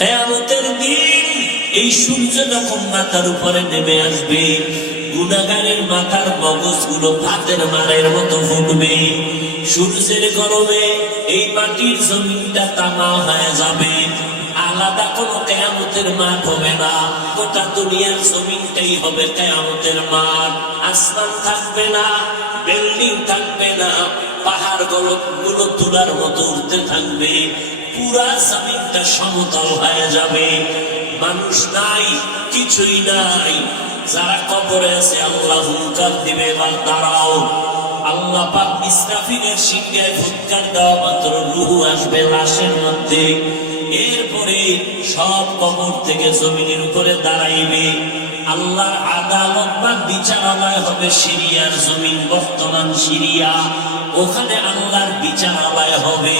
কিয়ামতের দিন এই সূর্য যখন মাথার উপরে নেমে আসবে, গুনাহগারের মাথার মগজগুলো ভাতের মারের মতো ফুটবে। সূর্যের গরমে এই মাটির জমিনটা তামা হয়ে যাবে। আলাদা কোনো কিয়ামতের মাঠ হবে না, গোটা দুনিয়ার জমিনটাই হবে কিয়ামতের মাঠ। আসমান থাকবে না, বিল্ডিং থাকবে না, পাহাড় গুলো তুলার মতো উঠতে থাকবে। পুরা জমিনটা সমতল হয়ে যাবে, মানুষ নাই, কিছুই নাই। যারা কবরে আছে আল্লাহ হুঙ্কার দিবে, এবার দাঁড়াও। আল্লাহ পাক ইসরাফিলের সিংহায় ফুৎকার দেওয়া মাত্র রূহ আসবে লাশের মধ্যে। এরপরে সব কবর থেকে জমিনের উপরে দাঁড়াইবে। আল্লাহর আদালত বা বিচারালয় হবে সিরিয়ার জমিন, বর্তমান সিরিয়া। ওখানে আল্লাহর বিচারালয় হবে।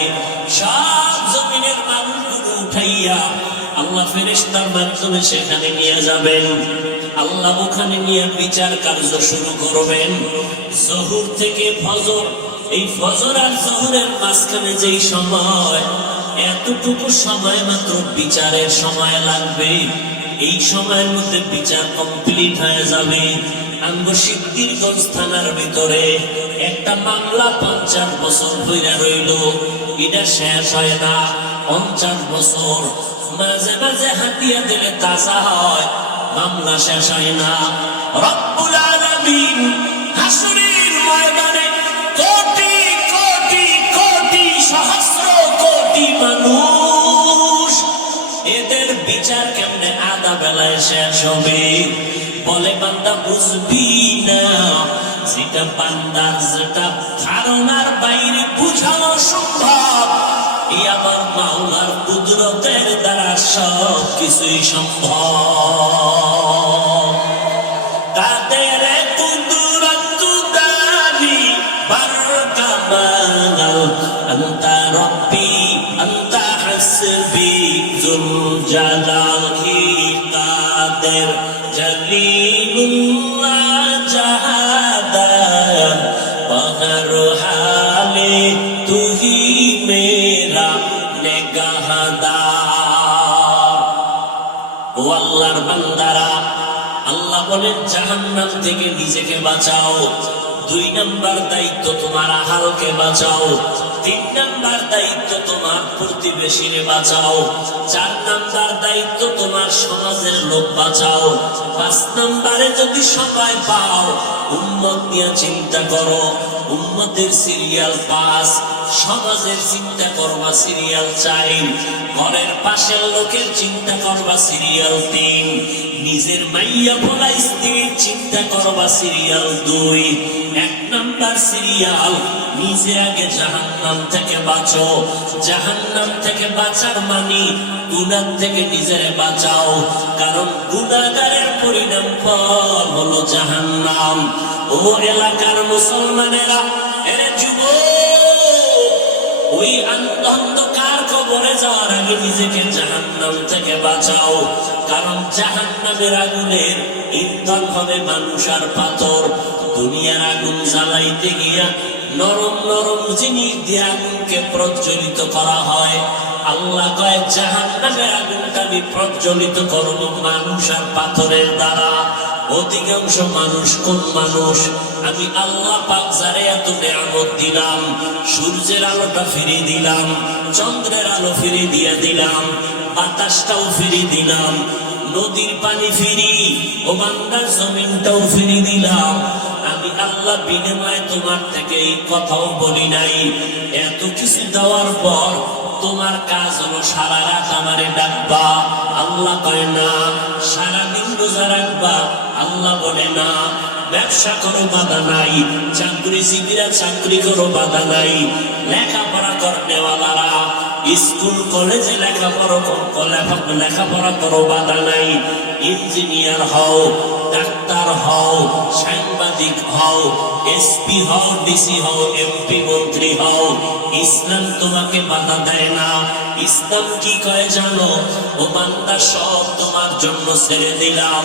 সব জমিনের মানুষগুলো উঠাইয়া আল্লাহ ফেরেশতার মাধ্যমে সেখানে নিয়ে যাবেন। আল্লাহ ওখানে নিয়ে বিচার কার্য শুরু করবেন। জহুর থেকে ফজর, এই ফজর আর জহুরের মাঝখানে যেই সময়, এতটুকু সময় মাত্র বিচারের সময় লাগবে। এই সময়ের মধ্যে বিচার কমপ্লিট হয়ে যাবে। আমগো সিদ্ধিরগঞ্জ থানার ভিতরে একটা মামলা 50 বছর ধরে রইল, এটা শেষ হয় না। 50 বছর মাঝে মাঝে হাতিয়া দিলে তাজা হয়, মামলা শেষ হয় না। রব্বুল আলামিন হাসরের ময়দানে কোটি কোটি কোটি সহস্র কোটি মানুষ, এদের বিচার কেমনে আধা বেলায় শেষ হবে? বলে বান্দা বুঝবি না, যেটা বান্দার যেটা ধারণার বাইরে বুঝানো সম্ভব, এই আমার মাওলার কুদরতের দ্বারা সব কিছুই সম্ভব। তাদের কুদরত দানি বারকামাল, আনতা রব্বি আনতা হাসবি যুল জালালি। তাদের জলিলুল্লাহ জাহাদার বহর হালে তুহি মেরা নেগাহদার। ও আল্লাহর বান্দারা, আল্লাহ বলেন জাহান্নাম থেকে নিজেকে বাঁচাও। 2 নাম্বার দায়িত্ব তোমার আহালকে বাঁচাও। 3 নাম্বার দায়িত্ব তোমার প্রতিবেশীরে বাঁচাও। 4 নাম্বার দায়িত্ব তোমার সমাজের লোক বাঁচাও। 5 নাম্বারে যদি সময় পাও উম্মত নিয়ে চিন্তা করো, উম্মতের সিরিয়াল 5, সমাজের চিন্তা করবা সিরিয়াল 4, ঘরের পাশের লোকের চিন্তা করবা সিরিয়াল 3, নিজের মাইয়া বলা স্ত্রীর চিন্তা করবা সিরিয়াল 2। 1 নাম্বার সিরিয়াল, নিজে আগে জাহান্নাম থেকে বাঁচো। জাহান্নাম থেকে বাঁচার মানে গুনাহ থেকে নিজেরে বাঁচাও, কারণ গুনাহগারের পরিণাম ফল হলো জাহান্নাম। ও এলাকার মুসলমানেরা, এরে যুবক, ওই অন্ধকার কবরে যাওয়ার আগে নিজেকে জাহান্নাম থেকে বাঁচাও, কারণ জাহান্নামের আগুনের ইন্ধন হবে মানুষ আর পাথর। দুনিয়ার আগুন জ্বালাইতে গিয়া নরম নরম জিনিস দিয়ে আগুনকে প্রজ্বলিত করা হয়। আল্লাহ কয় জাহান্নামের আগুনটা আমি প্রজ্বলিত করব মানুষ আর পাথরের দ্বারা। অধিকাংশ মানুষ কোন মানুষ? আমি আল্লাহ পাক যারে এত নিয়ামত দিলাম, সূর্যের আলোটা ফিরিয়ে দিলাম, চন্দ্রের আলো ফিরিয়ে দিয়ে দিলাম, বাতাসটাও ফিরিয়ে দিলাম, নদীর পানি ফিরি, ও বান্দার জমিনটাও ফিরিয়ে দিলাম। আমি আল্লাহ বিনিময়ে তোমার থেকে এই কথাও বলি নাই। এত কিছু দেওয়ার পর তোমার কাজ হলো সারা রাত আমারে ডাকবা। আল্লাহ কয় না। সারাদিন রোজা রাখবা। আল্লাহ বলে না। ব্যবসা করো, বাধা নাই। চাকরিজীবীরা চাকরি করো, বাধা নাই। লেখাপড়া করনেওয়ালারা স্কুল কলেজে লেখাপড়া করো, বাধা নাই। ইঞ্জিনিয়ার হও, ডাক্তার হও, সাংবাদিক হও, এসপি হও, ডিসি হও, এমপি মন্ত্রী হও, ইসলাম তোমাকে বাধা দেয় না। ইসলাম কি কয় জানো? ও বান্দা, সব তোমার জন্য ছেড়ে দিলাম।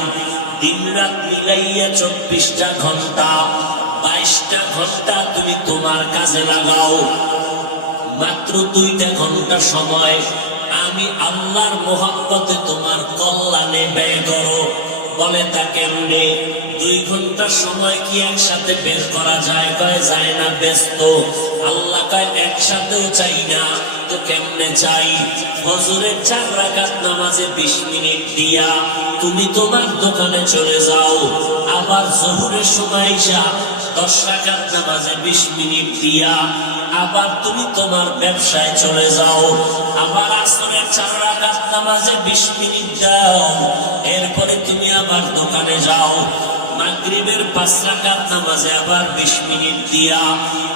দিন রাত মিলাইয়া 24টা ঘন্টা, 22টা ঘন্টা তুমি তোমার কাজে লাগাও। মাত্র 2টা ঘন্টা সময় আমি আল্লাহর মোহাব্বতে তোমার কল্যাণে ব্যয় করো। বলে তা কেমনে? 2 ঘন্টা সময় কি একসাথে বের করা যায়? কয় যায় না, ব্যস্ত। আল্লাহ কয় একসাথেও চাই না, তো কেমনে চাই? ফজরের 4 রাকাত নামাজে 20 মিনিট দিয়া তুমি তোমার দোকানে চলে যাও। আবার জোহরের সময় এসা 10 রাকাত নামাজে 20 মিনিট দিয়া আবার তুমি তোমার ব্যবসায় চলে যাও। আবার আসরের 4 রাকাত নামাজে 20 মিনিট দাও, এরপরে তুমি আবার দোকানে যাও। মাগরিবের 5 রাকাত নামাজে আবার 20 মিনিট দিয়া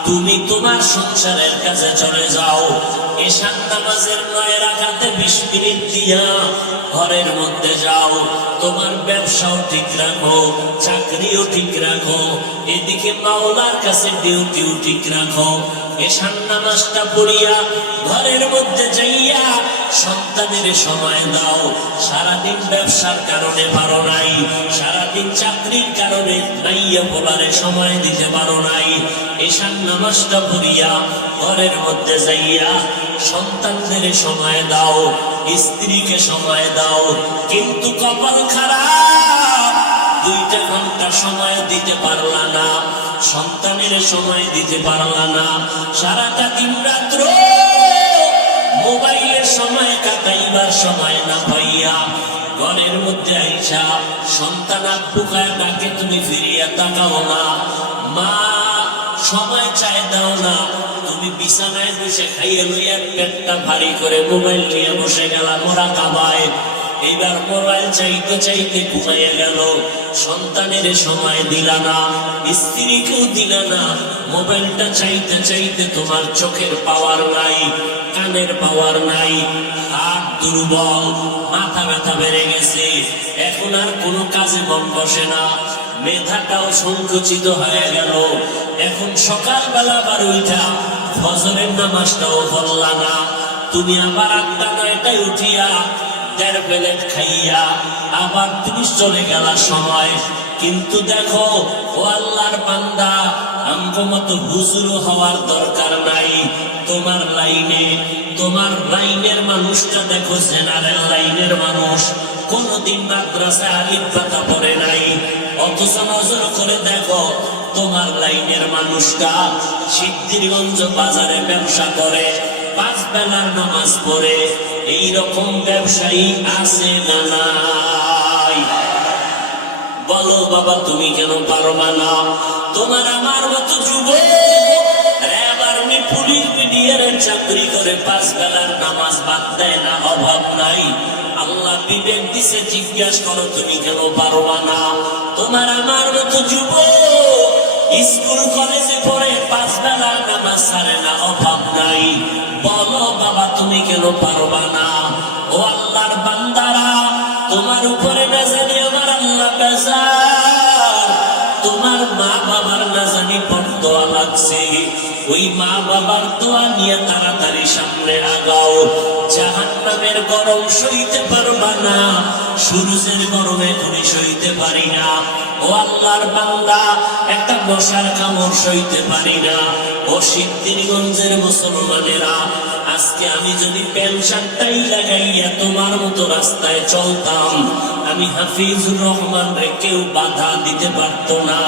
তুমি তোমার সংসারের কাছে চলে যাও। এশার নামাজের 9 রাকাতে 20 মিনিট দিয়া ঘরের মধ্যে যাও। তোমার ব্যবসাও ঠিক রাখো, চাকরিও ঠিক রাখো, এদিকে মাওলার কাছে ডিউটিও ঠিক রাখো। এশার নামাজটা পড়িয়া ঘরের মধ্যে যাইয়া সন্তানের সময় দাও। সারাদিন ব্যবসার কারণে পারো নাই, সারাদিন চাকরির কারণে নাইয়া বলারে সময় দিতে পারো নাই। এশার নামাজটা পড়িয়া ঘরের মধ্যে যাইয়া সন্তানদের সময় দাও, স্ত্রীকে সময় দাও। কিন্তু কপাল খারাপ, 2 ঘন্টা সময় দিতে পারলা না, সন্তানের সময় দিতে পারলা না। সারাটা দিন রাত্র মোবাইলের সময় কাটাইবার সময় না পাইয়া ঘরের মধ্যে আইসা সন্তান আব্বু খায় ডাকে, তুমি ফিরিয়া তাকাও না। মা সময় চাই দাও না, তুমি বিছানায় বসে খাইয়ে লইয়া পেটটা ভারী করে মোবাইল নিয়ে বসে গেলা মোরা কাবায়। এইবার মোবাইল চাইতে চাইতে ঘুমাইয়া গেল, সন্তানের সময় দিলা না, স্ত্রীকেও দিলা না। মোবাইলটা চাইতে চাইতে তোমার চোখের পাওয়ার নাই, কানের পাওয়ার নাই, হাত দুর্বল, মাথা ব্যথা বেড়ে গেছে, এখন আর কোনো কাজে মন বসে না, মেধাটাও সংকুচিত হয়ে গেল। এখন সকালবেলা আবার উঠা ফজরের নামাজটাও পড়লা না, তুমি আবার 8টা 9টায় উঠিয়া 1.5 প্লেট খাইয়া আবার তুমি চলে গেলা সময়। কিন্তু দেখো ও আল্লাহর বান্দা, আমগো মতো হুজুর হওয়ার দরকার নাই। তোমার লাইনের মানুষটা দেখো, জেনারেল লাইনের মানুষ, কোনদিন মাদ্রাসায় আলিফ পাতা পড়ে নাই, অথচ নজর করে দেখো তোমার লাইনের মানুষটা সিদ্ধিরগঞ্জ বাজারে ব্যবসা করে, 5 বেলার নামাজ পড়ে। এইরকম ব্যবসায়ী আছে না নাই? বলো বাবা, তুমি কেন পারবা না? তোমার আমার মতো যুবক র‍্যাব, আর্মি, পুলিশ, বিডিআর চাকরি করে 5 বেলার নামাজ বাদ দেয় না, অভাব নাই। আল্লাহ বিবেক দিছে, জিজ্ঞাসা করো তুমি কেন পারবা না? তোমার আমার মতো যুবক স্কুল কলেজে পড়ে 5 বেলার নামাজ ছাড়ে না, অভাব নাই। বলো বাবা, তুমি কেন পারবা না? ও আল্লাহর বান্দারা, তোমার উপরে না জানি আমার আল্লাহ বেজার, তোমার মা বাবার না জানি বরদোয়া লাগছে, ওই মা বাবার দোয়া নিয়ে তাড়াতাড়ি সামনে আগাও। জাহান্নামের গরম সইতে পারবা না, সূর্যের গরম এখনই সইতে পারি না। ও আল্লাহর বান্দা, একটা মশার কামড় সইতে পারি না। ও সিদ্ধিরগঞ্জের মুসলমানেরা, আজকে আমি যদি প্যান্ট শার্টটাই লাগাইয়া তোমার মতো রাস্তায় চলতাম, আমি হাফিজুর রহমান রে কেউ বাধা দিতে পারতো না।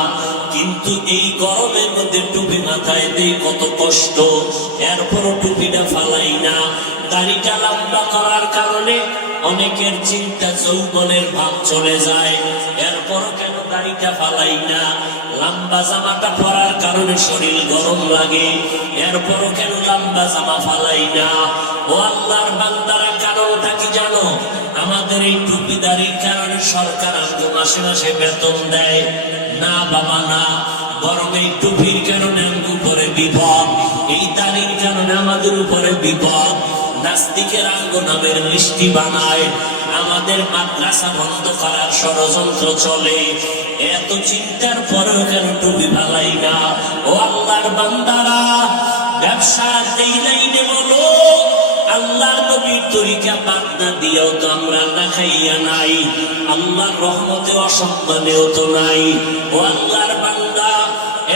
কিন্তু এই গরমের মধ্যে টুপি মাথায় দেই, কত কষ্ট, এরপরও টুপিটা ফালাই না। দাড়িটা লম্বা করার কারণে অনেকের চিন্তা যৌবনের ভাব চলে যায়, এরপরও কেন দাড়িটা ফালাই না। লম্বা জামাটা পরার কারণে শরীর গরম লাগে, এরপরও কেন লম্বা জামা ফালাই না। ও আল্লাহর বান্দারা, কারণটা কি জানো? আমাদের এই টুপি দাড়ির কারণে সরকার আমাকে মাসে মাসে বেতন দেয় না বাবা, না। বরং এই টুপির কারণে আমাদের উপরে বিপদ, এই দাড়ির কারণে আমাদের উপরে বিপদ। নাস্তিকের আঙ্গ নামের মিষ্টি বানায়, আমাদের মাদ্রাসা বন্ধ করার ষড়যন্ত্র চলে। এত চিন্তার পরেও কেন টুপি ফালাই না? ও আল্লাহর বান্দারা, ব্যবসার এই লাইনে বলো, আল্লাহর নবীর তরিকা বাদ না দিয়েও তো আমরা না খাইয়া নাই, আল্লাহর রহমতে অসম্মানেও তো নাই। ও আল্লাহর বান্দা,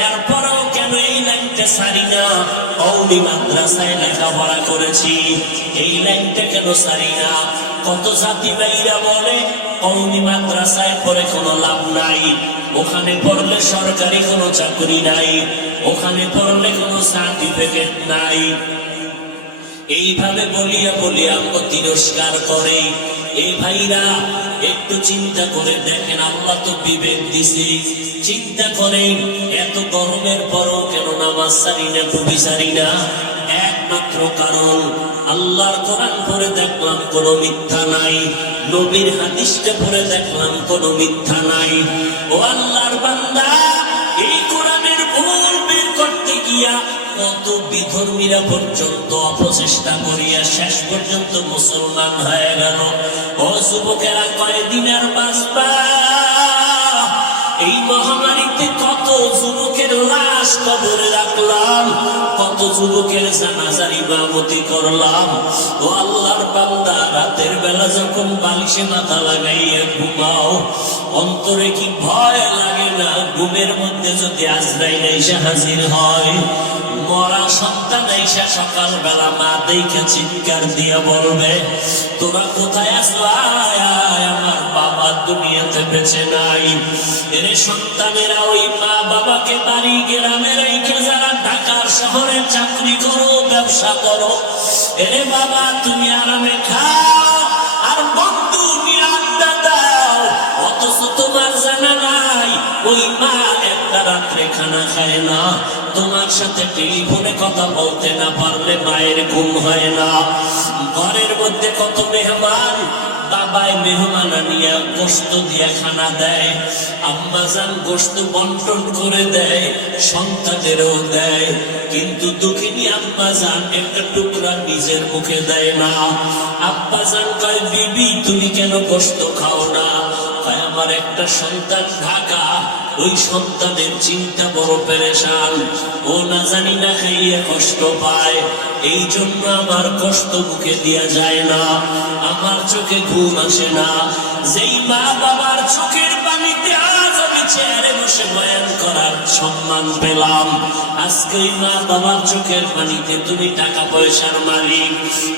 এরপরেও কেন এই লাইনটা ছাড়ি না, কওমি মাদ্রাসায় লেখাপড়া করেছি, এই লাইনটা কেন ছাড়ি না? কত জাতি ভাইরা বলে কওমি মাদ্রাসায় পড়ে কোনো লাভ নাই, ওখানে পড়লে সরকারি কোনো চাকরি নাই, ওখানে পড়লে কোনো সার্টিফিকেট নাই। এইভাবে বলিয়া বলিয়া তিরস্কার করে। এই ভাইরা একটু চিন্তা করে দেখেন, আল্লাহ তো বিবেক দিছে, চিন্তা করেন এত গরমের পরও কেন নামাজ ছাড়ি না, টুপি ছাড়ি না? একমাত্র কারণ আল্লাহর কোরআন পড়ে দেখলাম কোনো মিথ্যা নাই, নবীর হাদিসটা পড়ে দেখলাম কোনো মিথ্যা নাই। ও আল্লাহর বান্দা, এই কোরআনের ভুল বের করতে গিয়া কত বিধর্মীরা পর্যন্ত অপচেষ্টা করিয়া শেষ পর্যন্ত মুসলমান হয়ে গেল। ও যুবকেরা, কয়দিন আর বাঁচবা? এই মহামারীতে কত যুবকের লাশ কবরে রাখলাম, কত যুবকের জানাজার ইমামতি করলাম। ও আল্লাহর বান্দা, রাতের বেলা যখন বালিশে মাথা লাগাইয়া ঘুমাও, অন্তরে কি ভয় লাগে না? ঘুমের মধ্যে যদি আজরাইল এসে হাজির হয়, মরা সন্তান এসে সকালবেলা মা দেখে চিৎকার দিয়া বলবে, তোরা কোথায় আছো? আয় আয়, আমার বাবা দুনিয়াতে বেঁচে নাই। এর সন্তানেরা ওই মা বাবাকে বাড়ি গ্রামে রেখে যারা ঢাকার শহরে চাকরি করো, ব্যবসা করো, এরে বাবা তুমি আরামে খাও আর বন্ধু নিয়ে আড্ডা দাও, অথচ তোমার জানা নাই ওই মা একটা রাত্রে খানা খায় না। তোমার সাথে টেলিফোনে কথা বলতে না পারলে মায়ের ঘুম হয় না। ঘরের মধ্যে কত মেহমান, বাবাই মেহমান আনিয়া গোশত দিয়া খানা দেয়, আম্মাজান গোশত বন্টন করে দেয়, সন্তানেরও দেয়, কিন্তু দুঃখিনী আম্মাজান একটা টুকরা নিজের মুখে দেয় না। আব্বাজান কয়, বিবি তুমি কেন গোশত খাও না? কয়, আমার একটা সন্তান ঢাকা, ওই সন্তানের চিন্তা বড় পেরেশান, ও না জানি না খাইয়া কষ্ট পায়, এই জন্য আমার কষ্ট মুখে দিয়া যায় না, আমার চোখে ঘুম আসে না। যেই মা বাবার চোখের পানিতে আজ আমি চেয়ারে বসে বয়ান করার সম্মান পেলাম, আজকে ওই মা বাবার চোখের পানিতে তুমি টাকা পয়সার মালিক,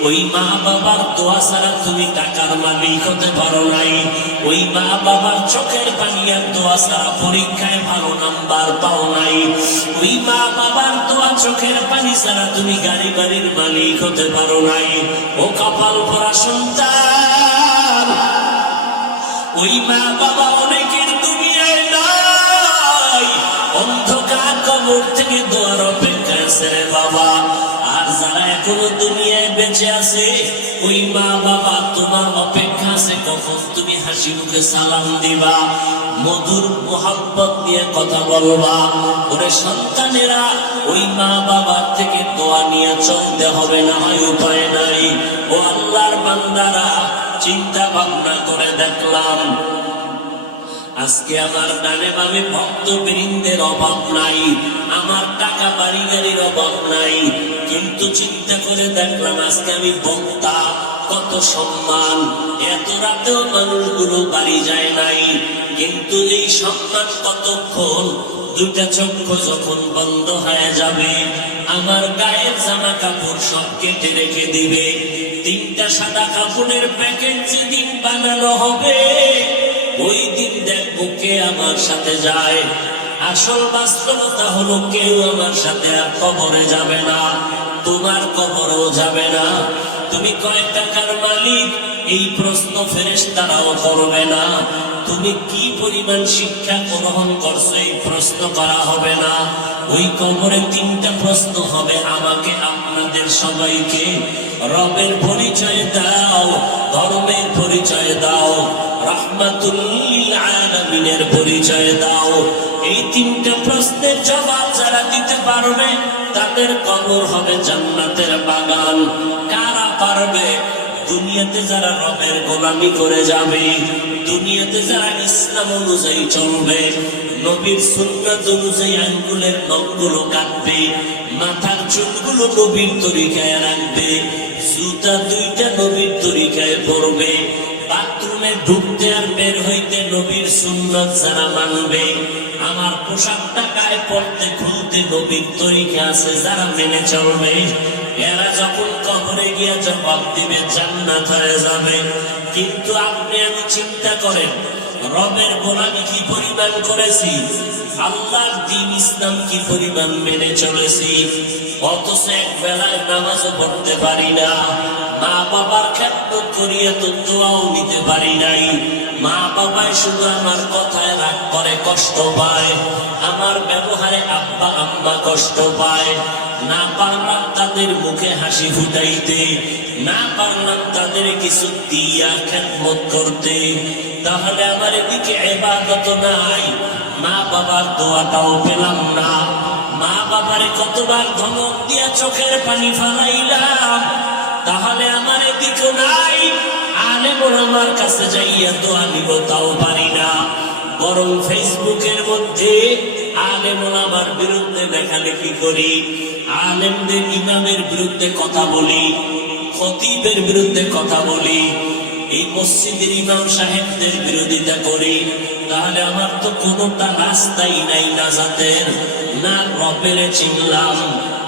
ওই মা বাবার দোয়া ছাড়া তুমি টাকার মালিক হতে পারো নাই, ওই মা বাবার চোখের পানি আর দোয়া ছাড়া পরীক্ষায় ভালো নাম্বার পাও নাই, ওই মা বাবার দোয়া চোখের পানি ছাড়া তুমি গাড়ি বাড়ির মালিক হতে পারো নাই। ও কপাল পরা সন্তান, ওই মা বাবা অনেকের দুনিয়ায় নাই, অন্ধকার কবর থেকে দোয়ার অপেক্ষা আছে রে বাবা। আর যারা এখনো দুনিয়ায় বেঁচে আছে, ওই মা বাবা তোমার অপেক্ষা আছে কখন তুমি হাসি মুখে সালাম দিবা, মধুর মোহাব্বত নিয়ে কথা বলবা। ওরে সন্তানেরা, ওই মা বাবার থেকে দোয়া নিয়ে চলতে হবে, না হয় উপায় নাই। ও আল্লাহর বান্দারা, চিন্তা ভাবনা করে দেখলাম আজকে আমার ডানে বামে ভক্ত বৃন্দের অভাব নাই, আমার টাকা বাড়ি গাড়ির অভাব নাই, কিন্তু চিন্তা করে দেখলাম আজকে আমি বক্তা, কত সম্মান, এত রাতেও মানুষগুলো বাড়ি যায় নাই, কিন্তু এই সম্মান কতক্ষণ? দুটা চক্ষু যখন বন্ধ হয়ে যাবে, আমার গায়ের জামা কাপড় সব কেটে রেখে দিবে, তিনটা সাদা কাপড়ের প্যাকেট যেদিন বানানো হবে, ওই দিন দেখবো কে আমার সাথে যায়। আসল বাস্তবতা হলো কেউ আমার সাথে আর কবরে যাবে না, তোমার কবরেও যাবে না। তুমি কয় টাকার মালিক, এই প্রশ্ন ফেরেশতারাও করবে না। তুমি কি পরিমাণ শিক্ষা গ্রহণ করছো, এই প্রশ্ন করা হবে না। ওই কবরে তিনটা প্রশ্ন হবে, আমাকে আপনাদের সবাইকে। রবের পরিচয় দাও, ধর্মের পরিচয় দাও, রাহমাতুল লিল আলামিনের পরিচয় দাও। এই তিনটা প্রশ্নের জবাব যারা দিতে পারবে, তাদের কবর হবে জান্নাতের বাগান। কারা পারবে? দুনিয়াতে যারা রবের গোলামি করে যাবে, দুনিয়াতে যারা ইসলাম অনুযায়ী চলবে, নবীর সুন্নাত অনুযায়ী আঙ্গুলের নখগুলো কাটবে, মাথার চুলগুলো নবীর তরিকায় রাখবে, জুতা দুইটা নবীর তরিকায় পরবে, বাথরুমে ঢুকতে আর বের হইতে নবীর সুন্নাত যারা মানবে, আমার পোশাকটা গায়ে পড়তে খুলতে নবীর তরিকা আছে, যারা মেনে চলবে এরা যখন কবরে গিয়ে জবাব দিবে জান্নাত হয়ে যাবে। কিন্তু আপনি আমি চিন্তা করেন, রবের গোলামি কি পরিমাণ করেছি, আল্লাহর দ্বীন ইসলাম কি পরিমাণ মেনে চলেছি, অথচ এক বেলায় নামাজও পড়তে পারি না, মা বাবার খেদমত করিয়া তো দোয়াও নিতে পারি নাই। মা বাবাই শুধু আমার কথায় রাগ করে, কষ্ট পায়, আমার ব্যবহারে আব্বা আম্মা কষ্ট পায়। না পারলাম তাদের মুখে হাসি ফুটাইতে, না পারলাম তাদের কিছু দিয়া খেদমত করতে, তাহলে আমার এদিকে ইবাদত নাই, মা বাবার দোয়াটাও পেলাম না। মা বাবারে কতবার ধমক দিয়া চোখের পানি ফালাইলাম, তাহলে আমার এদিকে নাই, আলেম ওলামার কাছে যাইয়া দোয়া নিব তাও পারি না। বরং ফেসবুকের মধ্যে আলেম ওলামার বিরুদ্ধে লেখালেখি করি, আলেমদের ইমামের বিরুদ্ধে কথা বলি, খতিবের বিরুদ্ধে কথা বলি, এই মসজিদের ইমাম সাহেবদের বিরোধিতা করি, তাহলে আমার তো কোনোটা রাস্তাই নাই নাজাতের। না রবের চিনলাম,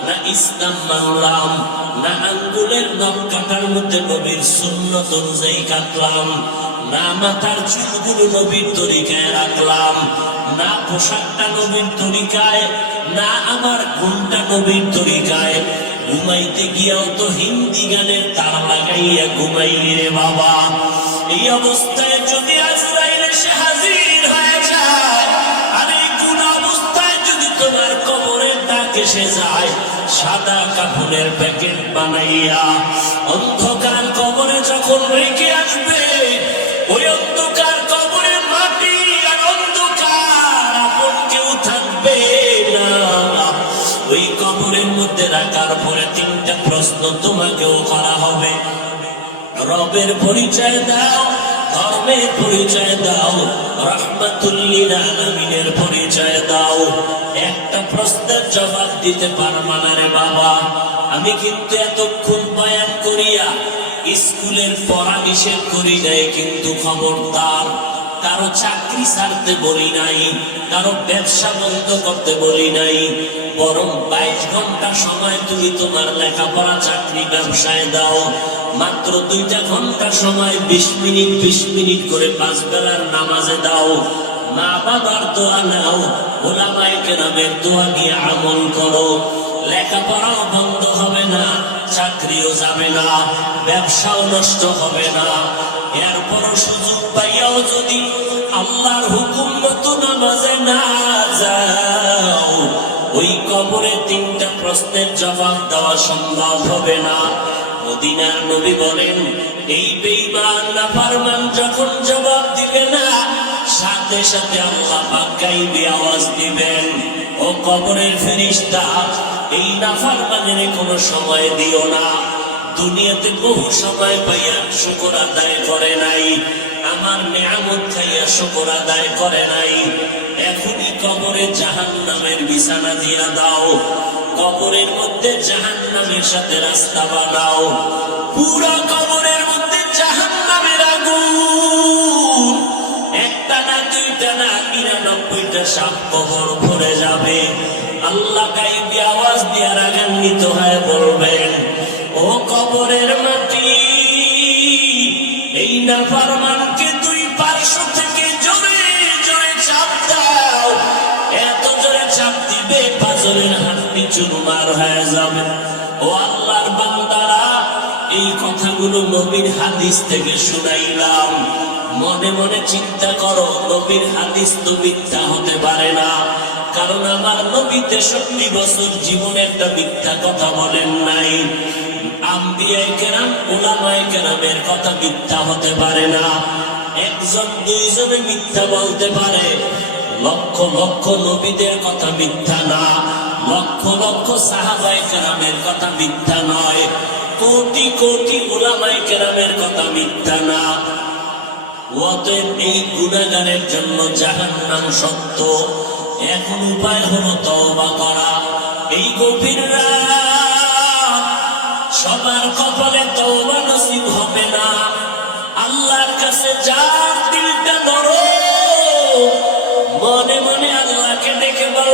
না ইসলাম মানলাম, না আঙ্গুলের নখ কাটার মধ্যে নবীর সুন্নত অনুযায়ী কাটলাম, না মাথার চুলগুলো নবীর তরিকায় রাখলাম, না পোশাকটা নবীর তরিকায়, না আমার ঘুমটা নবীর তরিকায়। ঘুমাইতে গিয়াও তো হিন্দি গানের তার লাগাইয়া ঘুমাইলি রে বাবা। এই অবস্থায় যদি আজরাইল এসে হাজির হয়ে যায়, আর এই কোন অবস্থায় যদি তোমার কবরের ডাক এসে যায়, সাদা কাপড়ের প্যাকেট বানাইয়া অন্ধকার কবরে যখন রেখে আসবে, ওই অন্ধকার কবরে মাটি আর অন্ধকার, আপন কেউ থাকবে না। ওই কবরের মধ্যে রাখার পরে তিনটা প্রশ্ন তোমাকেও করা হবে। রবের পরিচয় দাও, ধর্মের পরিচয় দাও, রাহমাতুল লিল আলামিনের পরিচয় দাও। একটা প্রশ্নের জবাব দিতে পারবা না রে বাবা। আমি কিন্তু এতক্ষণ বয়ান করিয়া স্কুলের পড়া নিষেধ করি নাই, কিন্তু খবরদার কারো চাকরি ছাড়তে বলি নাই, কারো ব্যবসা বন্ধ করতে বলি নাই, বরং 22 ঘন্টা সময় তুমি তোমার লেখাপড়া চাকরি ব্যবসায় দাও। মাত্র 2টা ঘন্টা সময় 20 মিনিট করে 5 বেলার নামাজে দাও। মা বাবার দোয়া নাও, ওলামায়ে কেরামের দোয়া দিয়ে আমল করো। লেখাপড়াও বন্ধ হবে না, চাকরিও যাবে না, ব্যবসাও নষ্ট হবে না। এরপরও সুযোগ পাইয়াও যদি আল্লাহর হুকুম মতো নামাজে না যাও, ওই কবরে 3টা প্রশ্নের জবাব দেওয়া সম্ভব হবে না। মদিনার নবী বলেন, এই বেঈমান নাফরমান যখন জবাব দিবে না, সাথে সাথে আল্লাহ পাক গায়বী আওয়াজ দিবেন, ও কবরের ফেরেশতা, এই নাফরমানের কোনো সময় দিও না। দুনিয়াতে বহু সময় পাইয়া শুকর আদায় করে নাই, আমার নিয়ামত খাইয়া শুকর আদায় করে নাই, এখনই কবরে জাহান্নামের বিছানা দিয়া দাও, কবরের মধ্যে জাহান্নামের সাথে রাস্তা বানাও, পুরো কবরের মধ্যে জাহান্নামের আগুন, একটা না 2টা না 99টা সাপ কবর ভরে যাবে। আল্লাহ গায়বী আওয়াজ দিয়ে রাগান্বিত হয়ে বলবেন, ও কবরের মাটি, এই নাফরমানকে 2 পার্শ্ব থেকে জোরে জোরে চাপ দাও। এত জোরে চাপ দিবে পাজরের হাড্ডি চুরমার হয়ে যাবে। ও আল্লাহর বান্দারা, এই কথাগুলো নবীর হাদিস থেকে শুনাইলাম। মনে মনে চিন্তা করো, নবীর হাদিস তো মিথ্যা হতে পারে না, কারণ আমার নবী 63 বছর জীবনে একটা মিথ্যা কথা বলেন নাই। আম্বিয়ায়ে কেরাম, উলামায়ে কেরামের কথা মিথ্যা হতে পারে না। একজন 2জনে মিথ্যা বলতে পারে, লক্ষ লক্ষ নবীদের কথা মিথ্যা না, লক্ষ লক্ষ সাহাবায়ে কেরামের কথা মিথ্যা নয়, কোটি কোটি উলামায়ে কেরামের কথা মিথ্যা না। অতএব এই গুনাহগারের জন্য জাহান্নাম সত্য। এখন উপায় হলো তওবা করা। এই গভীর রাত সবার কপালে তওবা নসিব হবে না। আল্লাহর কাছে যার দিলটা নরম, মনে মনে আল্লাহকে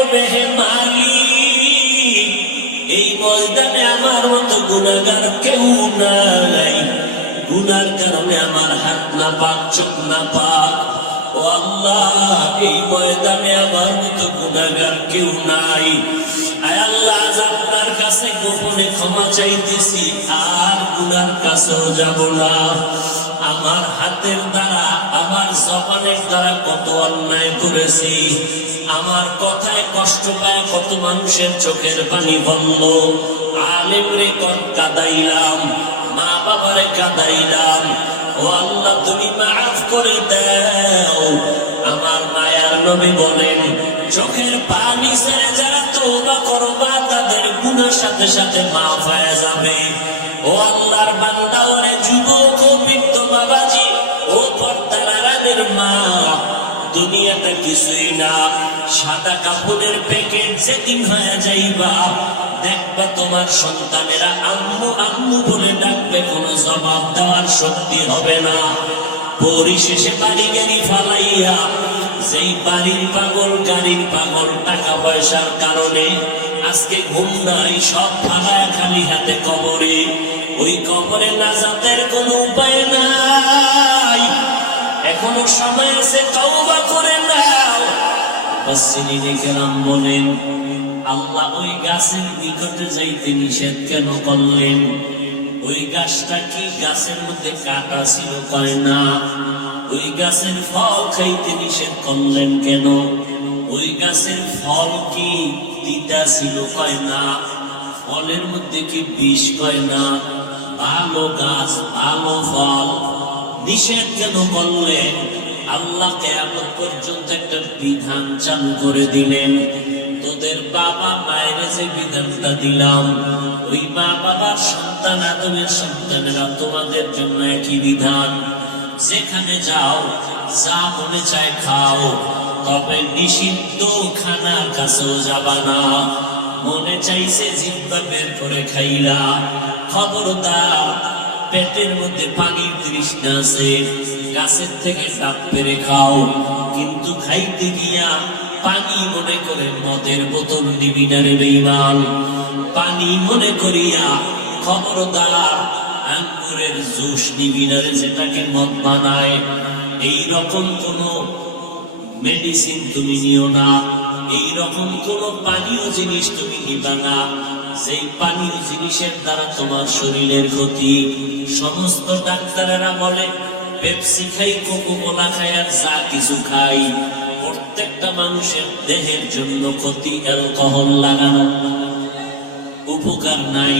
বলবে হে মালিক, এই ময়দানে আমার মতো গুনাহগার কেউ নাই, গুনার কারণে আমার হাত না পাক, চোখ না পাক। ও আল্লাহ, এই ময়দানে আমার মতো গুনাহগার কেউ নাই। আয় আল্লাহ, আজ আপনার কাছে গোপনে ক্ষমা চাইতেছি, আর গুনার কাছেও যাব না। আমার হাতের দ্বারা, আমার জবানের দ্বারা কত অন্যায় করেছি, আমার কথায় কষ্ট পায় কত মানুষের চোখের পানি বন্ধ, আলেম রে কাদাইলাম, মা বাবারে কাদাইলাম। ও আল্লাহ, তুমি মাফ করে দাও। আমার মায়ার নবী বলেন, চোখের পানি ছেড়ে যারা তওবা করবা তাদের গুনার সাথে সাথে মাফ হয়ে যাবে। ও আল্লাহর বান্দা, ওরে যুবক ও বৃদ্ধ বাবাজি, ও পর্দার আড়ালের মা, দুনিয়াটা কিছুই না, সাদা কাপড়ের প্যাকেট। যেদিন হয়ে যাইবা দেখবা তোমার সন্তানেরা আম্মু আম্মু বলে ডাকবে, কোনো জবাব দেওয়ার শক্তি হবে না। পরিশেষে বাড়ি গাড়ি ফালাইয়া, যেই বাড়ির পাগল, গাড়ির পাগল, টাকা পয়সার কারণে আজকে ঘুম নাই, সব ফালায় খালি হাতে কবরে। ওই কবরে নাজাতের কোনো উপায় নাই, এখনো সময় আছে, তওবা করে নাও। মুফাসসিরিনে কেরাম বলেন, আল্লাহ ওই গাছের নিকটে যাইতে নিষেধ কেন করলেন? ওই গাছটা কি গাছের মধ্যে কাঁটা ছিল? কয় না। ওই গাছের ফল খাইতে নিষেধ করলেন কেন? ওই গাছের ফল কি তিতা ছিল? কয় না। ফলের মধ্যে কি বিষ? কয় না। ভালো গাছ, ভালো ফল, নিষেধ কেন করলেন? আল্লাহ কিয়ামত পর্যন্ত একটা বিধান চালু করে দিলেন। তোদের বাবা মায়ের যে বিধানটা দিলাম, ওই মা বাবার সন্তান, আদমের সন্তানেরা তোমাদের জন্য একই বিধান। যেখানে যাও, যা মনে চায় খাও, তবে নিষিদ্ধ খানার কাছেও যাবা না। মনে চাইছে জিহ্বা বের করে খাইলা, খবরদার। পেটের মধ্যে পানির তৃষ্ণা আছে, গাছের থেকে ডাব পেরে খাও, কিন্তু খাইতে গিয়া পানি মনে করে মদের বোতল নিবি না রে বেঈমান। পানি মনে করিয়া খবরদার আঙ্গুরের জুস নিবি না রে, যেটাকে মদ বানায়। এইরকম কোন মেডিসিন তুমি নিও না, এইরকম কোন পানীয় জিনিস তুমি নিবা না, যেই পানীয় জিনিসের দ্বারা তোমার শরীরের ক্ষতি। সমস্ত ডাক্তারেরা বলে পেপসি খাই, কোকা-কোলা খাই, আর যা কিছু খাই, প্রত্যেকটা মানুষের দেহের জন্য ক্ষতি। অ্যালকোহল লাগানো উপকার নাই।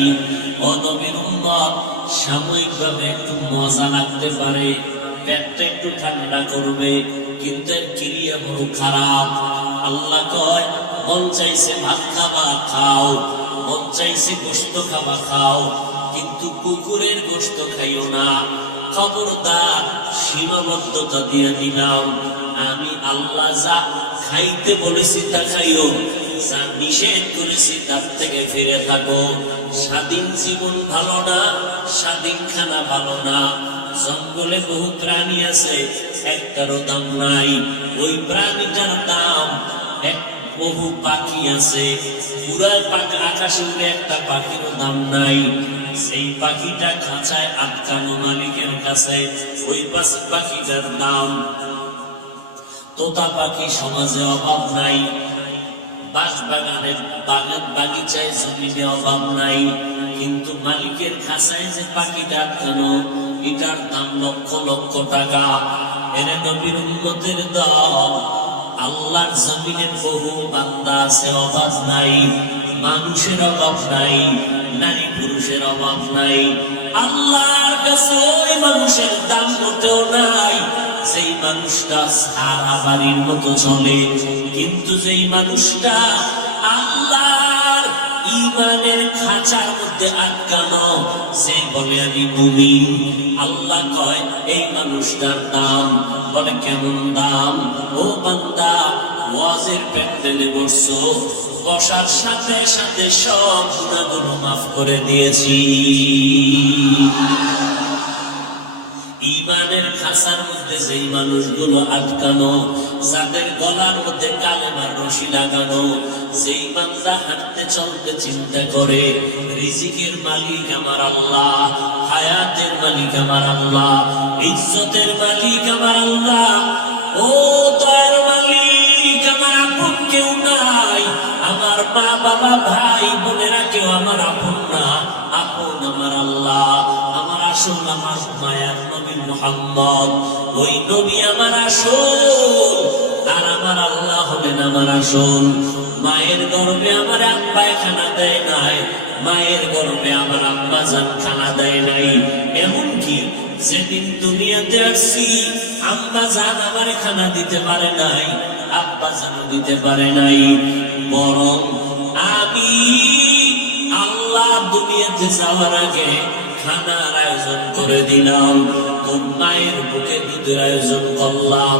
নবীর উম্মত সাময়িকভাবে একটু মজা লাগতে পারে, পেটটা একটু ঠান্ডা করবে, কিন্তু এর ক্রিয়া বড় খারাপ। আল্লাহ কয়, মন চাইছে ভাত খাবা খাও, মন চাইছে গোশত খাবা খাও, কিন্তু কুকুরের গোশত খাইও না। খবরদার, সীমাবদ্ধতা দিয়ে দিলাম। আমি আল্লাহ যা খাইতে বলেছি তা খাইও, যা নিষেধ করেছি তার থেকে ফিরে থাকো। স্বাধীন জীবন ভালো না, স্বাধীন খানা ভালো না। জঙ্গলে বহু প্রাণী আছে, একটারও দাম নাই। ওই প্রাণীটার দাম এক। বহু পাখি আছে, পুরা আকাশে উড়ে, একটা পাখিরও দাম নাই। সেই পাখিটা খাঁচায় আটকানো মালিকের কাছে, ওই পাখিটার দাম। তোতা পাখি সমাজে অভাব নাই, বাগানের বাগিচায় জমিনে অভাব নাই, কিন্তু মালিকের খাঁচায় যে পাখিটা আটকানো, এটার দাম লক্ষ লক্ষ টাকা। এরে নবীর উম্মতের দল, আল্লাহর জমিনের বহু বান্দা আছে, অভাব নাই, মানুষের অভাব নাই, নারী পুরুষের অভাব নাই। আল্লাহর কাছে ওই মানুষের দাম মোটেও নাই, যেই মানুষটা সারা বাড়ির মতো চলে, কিন্তু যেই মানুষটা আল্লাহর ঈমানের খাঁচার মধ্যে আটকানো, সে বলে আমি মুমিন। আল্লাহ কয় এই মানুষটার দাম। বলে কেমন দাম? ও বান্দা, ওয়াজের প্যান্ডেলে বসছো, বসার সাথে সাথে সব গুনাহগুলো মাফ করে দিয়েছি। ঈমান ইমানের খাসার মধ্যে যেই মানুষগুলো আটকানো, যাদের গলার মধ্যে কালেমার রশি লাগানো, যেই বান্দা হাঁটতে চলতে চিন্তা করে রিজিকের মালিক আমার আল্লাহ, হায়াতের মালিক আমার আল্লাহ, ইজ্জতের মালিক আমার আল্লাহ, ও দয়ার মালিক আমার আপন কেউ নাই, আমার মা বাবা ভাই বোনেরা কেউ আমার আপন না, আপন আমার আল্লাহ, আমার আসল আমার মায়ার নবী মুহাম্মদ, ওই নবী আমার আসল, আর আমার আল্লাহ হলেন আমার আসল। মায়ের গর্ভে আমার আব্বা খানা দেয় নাই, মায়ের গর্ভে আমার আব্বা জান খানা দেয় নাই, এমনকি যেদিন দুনিয়াতে আসছি আব্বা জান আমার খানা দিতে পারে নাই, আব্বা জান দিতে পারে নাই, বরং আমি আল্লাহ দুনিয়াতে যাওয়ার আগে খানার আয়োজন করে দিলাম, তোর মায়ের বুকে দুধের আয়োজন করলাম।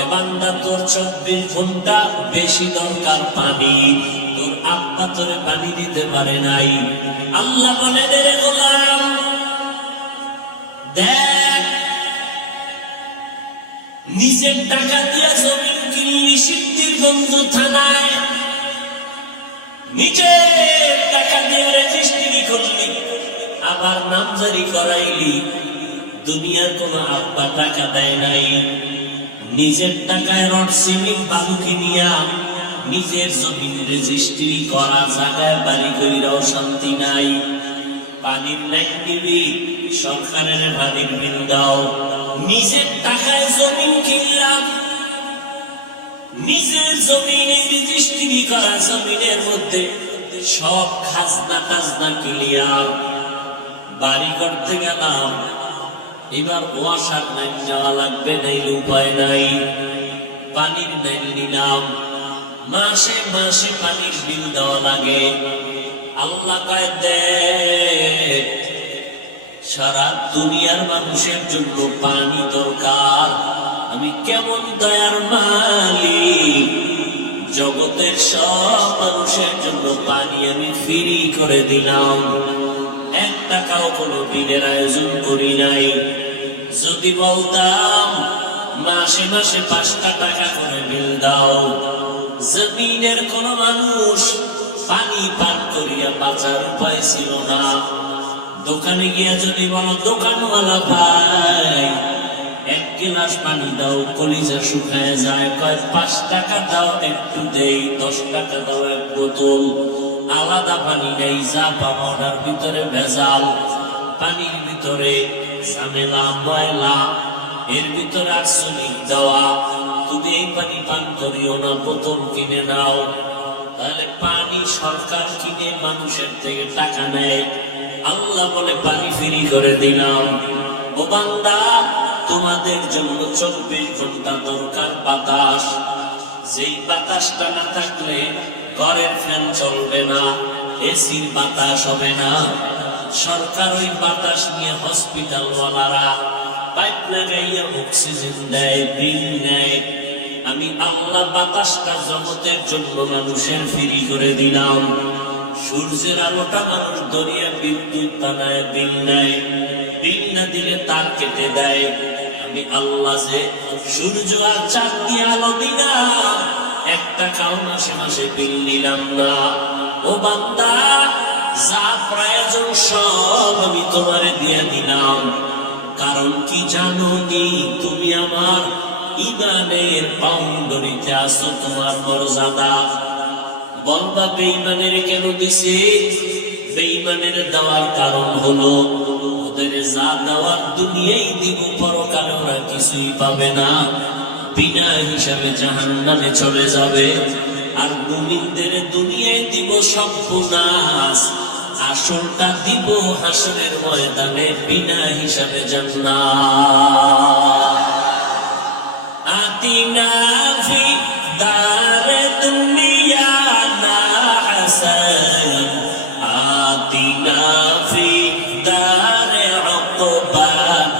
এ বান্দা তোর 24 ঘন্টা বেশি দরকার পানি, তোর আব্বা তোরে পানি দিতে পারে নাই। আল্লাহ বলে দে রে গোলাম, দেখ নিজের টাকা দিয়ে জমিন কিনলি সিদ্ধিরগঞ্জ থানায়, নিজের টাকা দিয়ে রেজিস্ট্রি করলি, আবার নামজারি করাইলি, দুনিয়ার কোন আব্বা টাকা দেয় নাই, নিজের টাকায় রড সিমেন্ট বালু কিনিয়া নিজের জমিন রেজিস্ট্রি করা জায়গায় বাড়ি কইরাও শান্তি নাই। পানির লাইন দিবি, সরকারের পানির বিল দাও, নিজের টাকায় জমিন কিনলাম, নিজের জমিনে রেজিস্ট্রি করা জমিনের মধ্যে সব খাজনা টাজনা ক্লিয়ার, বাড়ি করতে গেলাম, এবার ওয়াসার লাইন যাওয়া লাগবে, নাইলে উপায় নাই, পানির লাইন নিলাম, মাসে মাসে পানির বিল দেওয়া লাগে। আল্লাহ কয় দে, সারা দুনিয়ার মানুষের জন্য পানি দরকার, আমি কেমন দয়ার মালিক, জগতের সব মানুষের জন্য পানি আমি ফ্রি করে দিলাম, 1 টাকাও কোনো বিলের আয়োজন করি নাই। যদি বলতাম মাসে মাসে 5টা টাকা করে বিল দাও, জমিনের কোন মানুষ পানি পান করিয়া বাঁচার উপায় ছিল না। দোকানে গিয়া যদি বলো দোকানওয়ালা ভাই 1 গিলাস পানি দাও, কলিজা শুকায় যায়, কয় 5 টাকা দাও একটু দেই, 10 টাকা দাও 1 বোতল, আলাদা পানি নেই, যা পাওয়ার ভিতরে ভেজাল, পানির ভিতরে ঝামেলা ময়লা, এর ভিতরে আর্সেনিক দেওয়া, তুমি এই পানি পান করিও না, বোতল কিনে নাও। তাহলে পানি সরকার কিনে মানুষের থেকে টাকা নেয়, আল্লাহ বলে পানি ফ্রি করে দিলাম। ও বান্দা, তোমাদের জন্য 24 ঘন্টা দরকার বাতাস, যেই বাতাসটা না থাকলে ঘরের ফ্যান চলবে না, এসির বাতাস হবে না। সরকার ওই বাতাস নিয়ে হসপিটাল ওয়ালারা পাইপ লাগাইয়া অক্সিজেন দেয়, বিল নেয়। আমি আল্লাহ বাতাসটা জগতের জন্য মানুষের ফ্রি করে দিলাম। সূর্যের আলোটা মানুষ দরিয়া বিদ্যুৎ বানায়, বিল নেয়, বিল না দিলে তার কেটে দেয়। আমি আল্লাহ যে সূর্য আর চাঁদ দিয়ে আলো দিলাম, 1 টাকাও মাসে মাসে বিল নিলাম না। ও বান্দা, যা প্রয়োজন সব আমি তোমারে দিয়ে দিলাম। কারণ কি জানো নি, তুমি আমার ইমানের বাউন্ডারিতে আছো, তোমার মর্যাদা। বলবা বেঈমানের কেন দিছে? বেঈমানের দেওয়ার কারণ হলো ওদের যা দেওয়ার দুনিয়ায় দিব, পরকালে ওরা কিছুই পাবে না, বিনা হিসাবে জাহান্নামে চলে যাবে। আর মুমিনদের দুনিয়ায় দিব সর্বনাশ, আসলটা দিব হাসরের ময়দানে বিনা হিসাবে জান্নাত। আতিনা ফি দারে দুনিয়া না হাসান, আতিনা ফি দারে উকবা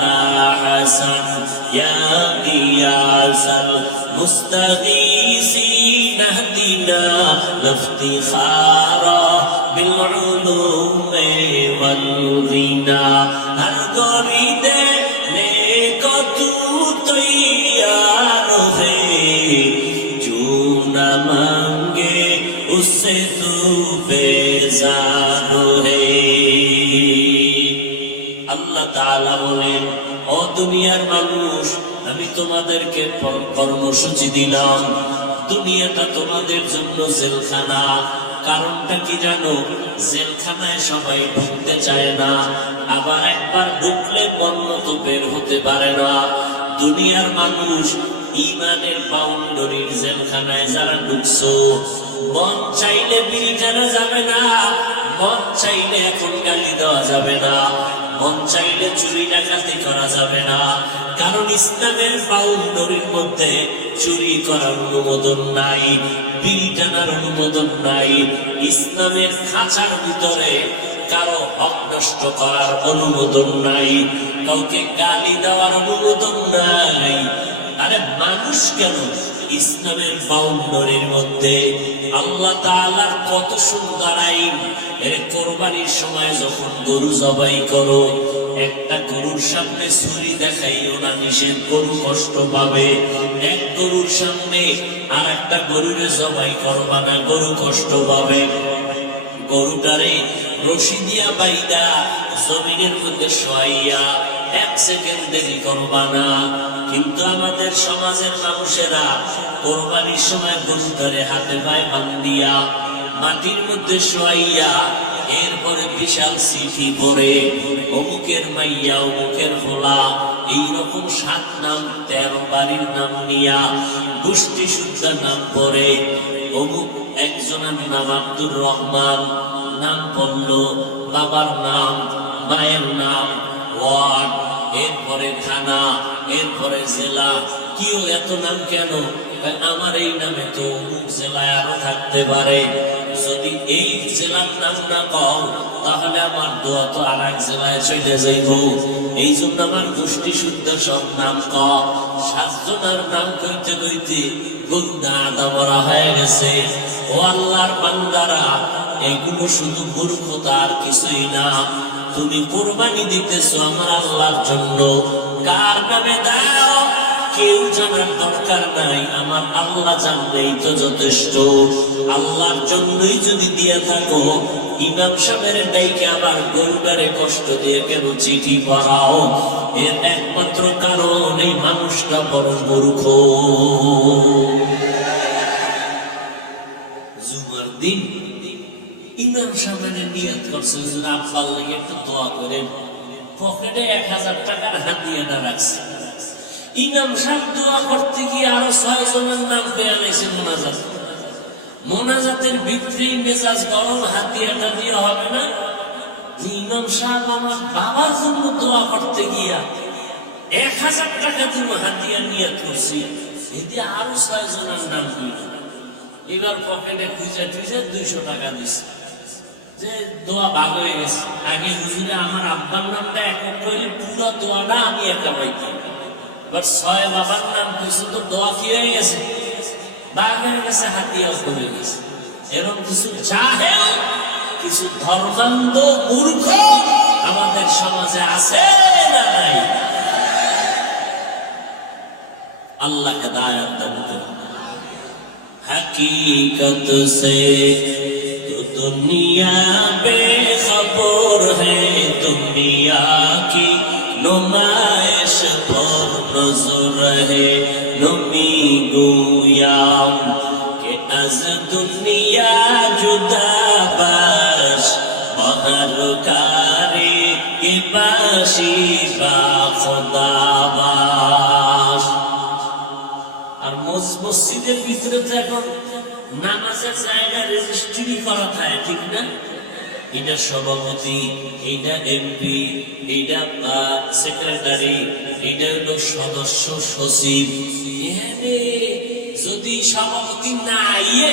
না হাসান, ইয়া গিয়াসাল মুস্তাগীসিন اهدنا الافتخار بالعلوم والغنى। هر گریده نیکو তাআলা বলেন, ও দুনিয়ার মানুষ, আমি তোমাদেরকে কর্মসূচি দিলাম, দুনিয়াটা তোমাদের জন্য জেলখানা। কারণটা কি জানো? জেলখানায় সবাই ঢুকতে চায় না, আবার একবার ঢুকলে বন্ধ তো বের হতে পারে না। দুনিয়ার মানুষ, ইমানের বাউন্ডারির জেলখানায় যারা ঢুকছো, মন চাইলে বিড়ি টানা যাবে না, মন চাইলে এখন গালি দেওয়া যাবে না, মন চাইলে চুরি ডাকাতি করা যাবে না। কারণ ইসলামের বাউন্ডারির মধ্যে চুরি করার অনুমোদন নাই, বিড়ি টানার অনুমোদন নাই। ইসলামের খাঁচার ভিতরে কারো হক নষ্ট করার অনুমোদন নাই, কাউকে গালি দেওয়ার অনুমোদন নাই। আরে মানুষ কেন, ইসলামের বাউন্ডারির মধ্যে আল্লাহ তাআলার কত সুন্দর আইন। এর কোরবানির সময় যখন গরু জবাই করো, একটা গরুর সামনে ছুরি দেখাইও না, নিষেধ, গরু কষ্ট পাবে। এক গরুর সামনে আর একটা গরুরে জবাই করবা না, গরু কষ্ট পাবে। গরুটারে রশি দিয়া বাইদা জমিনের মধ্যে শোয়াইয়া 1 সেকেন্ড দেরি করবা না। কিন্তু আমাদের সমাজের মানুষেরা কোরবানির সময় গরুটারে হাতে পায়ে বান্ধিয়া মাটির মধ্যে শোয়াইয়া এরপরে বিশাল চিঠি পড়ে, অমুকের মাইয়া, অমুকের ফোলা, এইরকম 7 নাম 13 বাড়ির নাম নিয়া গোষ্ঠী শুদ্ধা নাম পড়ে। অমুক একজনের নাম আব্দুর রহমান, নাম পড়লো, বাবার নাম, মায়ের নাম, ওয়ার্ড, এরপরে থানা, এরপরে জেলা। কিও এত নাম কেন? আমার এই নামে তো অমুক জেলায় আরো থাকতে পারে, যদি এই জেলার নাম না কও তাহলে আমার দোয়া তো আর এক জেলায় চলে যাইব। এই জন্য আমার গোষ্ঠী শুদ্ধ সব নাম কও। 7 জনের নাম কইতে কইতে গুন্ডা দামরা হয়ে গেছে। ও আল্লাহর বান্দারা, এগুলো শুধু মূর্খতা আর কিছুই না। তুমি কোরবানি দিতেছো আমার আল্লাহর জন্য, কার নামে দাও কেউ জানার দরকার নাই, আমার আল্লাহ জানলেই তো যথেষ্ট। আল্লাহর জন্যই যদি দিয়ে থাকো, ইমাম সাহেবের ডাইকে আবার গরুটারে কষ্ট দিয়ে কেন চিঠি পড়াও? এর একমাত্র কারণ এই মানুষটা বড় মূর্খ। জুমার দিন ইমাম সাহেবের নিয়ত করছে, আব্বার লাগে একটু দোয়া করেন, পকেটে 1000 টাকার হাতিয়াটা রাখছে। ইমাম সাহেব দোয়া করতে গিয়ে আরো 6 জনের নাম পেয়ে আনাইছে মোনাজাত। মোনাজাতের ভিতরে মেজাজ গরম, হাতিয়াটা দিয়ে হবে না। ইমাম সাহেব আমার বাবার জন্য দোয়া করতে গিয়া 1000 টাকা দিব হাতিয়া নিয়ত করছি, এতে আরো 6 জনের নাম পেয়ে। এবার পকেটে খুঁজে খুঁজে 200 টাকা দিচ্ছে, যে দোয়া ভাগ হয়ে গেছে। আগে হুজুরে আমার আব্বার নামটা একক করে পুরো দোয়াটা আমি একা পাইতাম, এবার 6 বাবার নাম কিছু তো দোয়া কি হয়ে গেছে, ভাগ হয়ে গেছে, হাতিয়াও করে গেছে। এরকম কিছু জাহেল, কিছু ধর্মান্ধ মূর্খ আমাদের সমাজে আছে না নাই? আল্লাহ হেদায়েত দান করুন। हकीकत से तो दुनिया बेखबर है, दुनिया की नुमाइश पर नजर है। नमी गोयाम के अज दुनिया जुदा बाश, बहर कारी के बाशी बा खुदा बाश। আর মসজিদের ভিতরে তো এখন নামাজের জায়গা রেজিস্ট্রি করা থাকে, ঠিক না? এটা সভাপতি, এইটা এমপি, এইটা সেক্রেটারি, এইটা হলো সদস্য সচিব। এখানে যদি সভাপতি না আইয়ে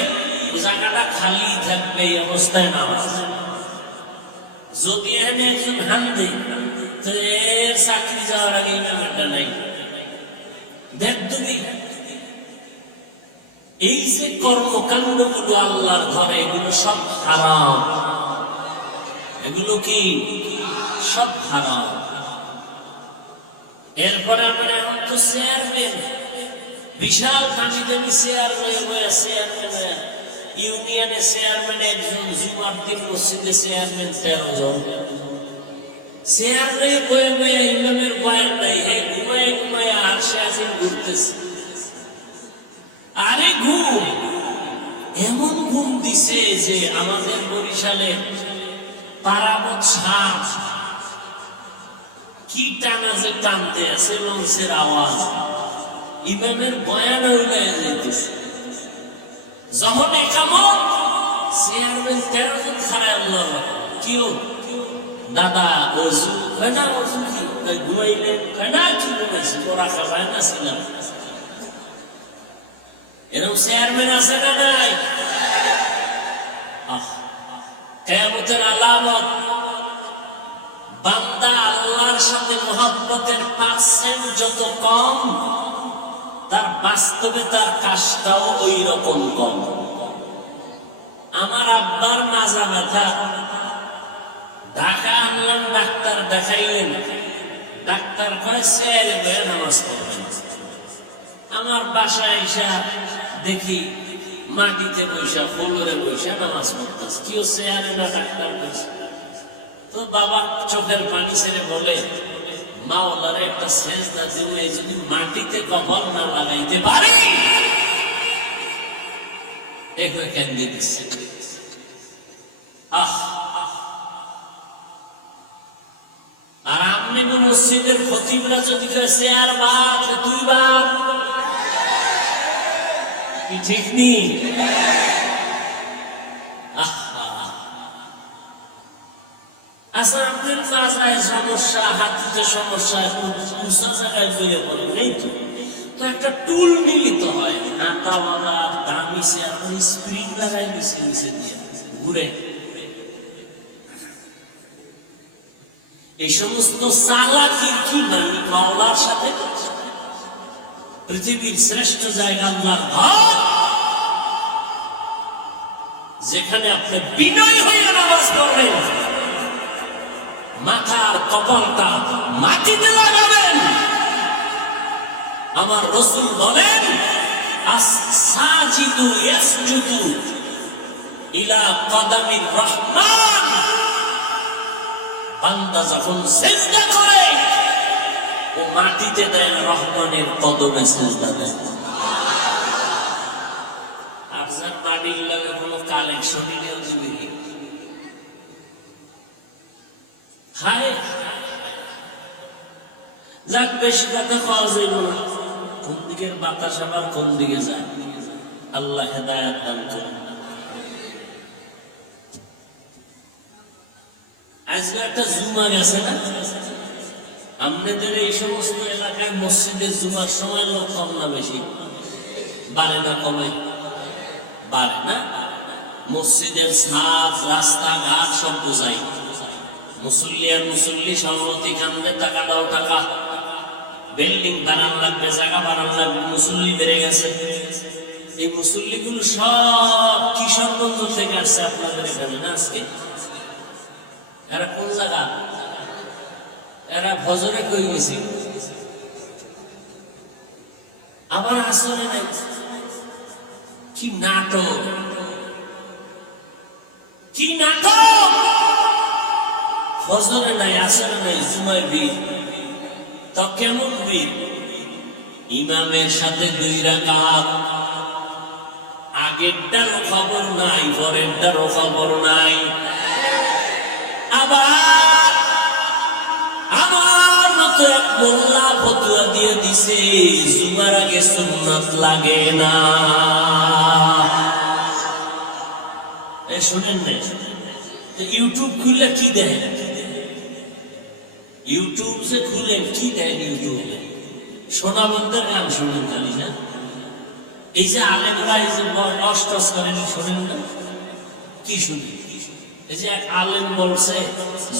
জায়গাটা খালি থাকবে, এই অবস্থায় নামাজ। যদি এখানে একজন হান্দে, তো এর চাকরি যাওয়ার আগে ইমামটা নাই। দেখ তুমি এই যে কর্মকাণ্ড গুলো আল্লাহর ঘরে, এগুলো সব হারাম। এগুলো কি সব হারাম। এরপরে আমরা এখন তো চেয়ারম্যান, বিশাল দামি দামি চেয়ারম্যান, ইউনিয়নের চেয়ারম্যান একজন, জুমার দিন মসজিদে চেয়ারম্যান 13 জন। চেয়ারে বয়ে বয়ে ইমামের বয়ান নাই, হে ঘুমায় ঘুমায় আর সে আসেন ঘুরতেছে। আরে ঘুম, এমন ঘুম দিছে যে আমাদের বরিশালে পারাবত সাপ কি টানা যে টানতে আছে, লঞ্চের আওয়াজ, ইমামের বয়ান উড়ে যেতেছে। যখন একামত চেয়ারম্যান 13 জন খারাপ কিও দাদা ওজু না, ওজু কি ঘুমাইলেন না, কি ঘুমাইছে তোরা খাবায় না ছিলাম। এরকম চেয়ারম্যান আছে না নাই? কিয়ামতের আলামত, বান্দা আল্লাহর সাথে মুহাব্বতের পার্সেন্ট যত কম, তার বাস্তবে তার কাজটাও ওই রকম কম। আমার আব্বার মাজা ব্যথা, ঢাকা আনলাম, ডাক্তার দেখাইলেন, ডাক্তার কয় চেয়ারে বয়ে নামাজ পড়বেন। আমার বাসায় এসে দেখি মাটিতে বৈশা, ফ্লোরে বৈশা নামাজ পড়তেছে। কেউ চেয়ারে না, ডাক্তার বলছে। তো বাবা চোখের পানি ছেড়ে বলে, মাওলারে একটা সেজদা দিলে যদি মাটিতে কপাল না লাগাইতে পারে, এগুলো কেন দিচ্ছে। আর আপনি মসজিদের খতিবরা যদি চেয়ার বাপ, তুই বাপ, কি ঠিক নেই? আচ্ছা, আপনার বাজায় সমস্যা, হাতিতে সমস্যা, উঁচা জায়গায় বেড়ে পড়ে নেই তো, তো একটা টুল মিলিত হয়, হাতাওয়ালা দামি চেয়ার, স্প্রিং লাগাই নিচে নিচে দিয়ে ঘুরে। এই সমস্ত চালাকির কি মানে মাওলার সাথে? পৃথিবীর শ্রেষ্ঠ জায়গা আল্লাহর ঘর, যেখানে আপনি বিনয় হয়ে নামাজ পড়বেন, মাথার কপালটা মাটিতে লাগাবেন। আমার রাসূল বলেন, আস-সাজিদু ইয়াসজুদু ইলা কদামির রহমান। বান্দা যখন সিজদা করে, ও মাটিতে দেয় না, রহমানের কদমে সিজদা দেয়। আর যার মাটির লাগে কোনো কালেকশনই নেই, দিবি হায়। যাক, বেশি কথা খাওয়া যাইব না। কোন দিকের বাতাস আবার কোন দিকে যায়, আল্লাহ হেদায়েত দান করুন। আজকে একটা জুমা গেছে না, আপনাদের এই সমস্ত এলাকায় মসজিদের জুমার সময় লোক কম না বেশি? বাড়ে না কমে? বাড়ে না। মসজিদের ছাদ, রাস্তাঘাট সব বোঝাই, মুসল্লি আর মুসল্লি সভাপতি কান্দে, টাকা দাও টাকা, বিল্ডিং বানান লাগবে, জায়গা বানান লাগবে, মুসল্লি বেড়ে গেছে। এই মুসল্লি গুলো সব কিশোরগঞ্জ থেকে আসছে আপনাদের এখানে না আজকে। এরা কোন জায়গা? এরা ফজরে কই গেছে, আবার আসরে নাই। কি নাটক, কি নাটক! ফজরে নাই, আসরে নাই, জুমায় ভিড়। তো কেমন ভিড়? ইমামের সাথে 2 রাকাত, আগেরটারও খবর নাই, পরেরটারও খবর নাই। আবার আমার মতো এক মোল্লা ফতুয়া দিয়ে দিছে, জুমার আগে সুন্নাত লাগে না। শোনেন না, ইউটিউব খুললে কি দেয়? ইউটিউব যে খুলেন কি দেয়? ইউটিউবে সোনাবন্ধের গান শোনেন খালি না? এই যে আলেমরা এই যে অষ্টস করেন, শোনেন না? কি শুনি? এই যে এক আলেম বলছে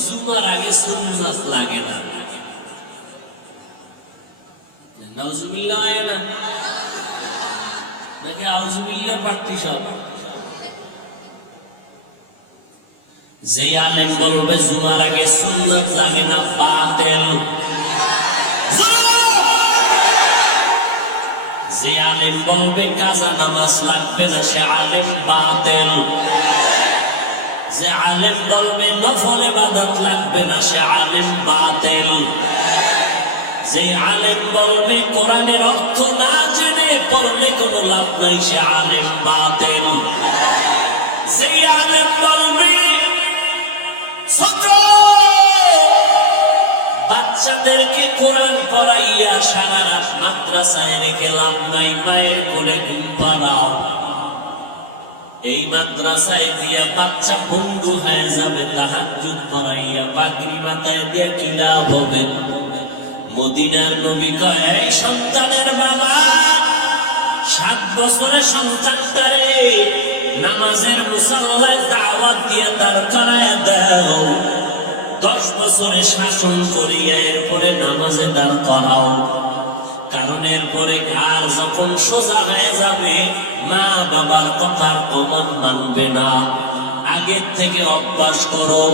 জুমার আগে সুন্নাত লাগে না। নাউজুবিল্লাহ হয় না নাকি? আউজুবিল্লাহ পার্টি সব। যে আলেম বলবে জুমার আগে সুন্নাত লাগে না, বাতিল। যে আলেম বলবে কাজা নামাজ লাগবে না, সে আলেম বাতিল। যে আলেম বলবে নফল ইবাদত লাগবে না, সে আলেম বাতিল। যে আলেম বলবে কোরআনের অর্থ না জেনে পড়লে কোনো লাভ নাই, সে আলেম বাতিল। যে আলেম বলবে ছোট বাচ্চাদেরকে কোরআন পড়াইয়া সারা রাত মাদ্রাসায় রেখে লাভ নাই, মায়ের কোলে ঘুম পাড়াও। এই মাদ্রাসায় দিয়া বাচ্চা বন্ধু হয়ে যাবে, তাহাজ্জুদ পড়াইয়া পাগড়ি মাথায় দিয়া কি লাভ হবে? মদিনার নবী কয়, এই সন্তানের বাবা, 7 বছরের সন্তানটারে নামাজের মুসাল্লায় দাওয়াত দিয়া দাঁড় করায় দাও, 10 বছরে শাসন করিয়া এরপরে নামাজে দাঁড় করাও। কারণ এরপরে ঘাড় যখন সোজা হয়ে যাবে, মা বাবার কথার কমান মানবে না। আগের থেকে অভ্যাস করো।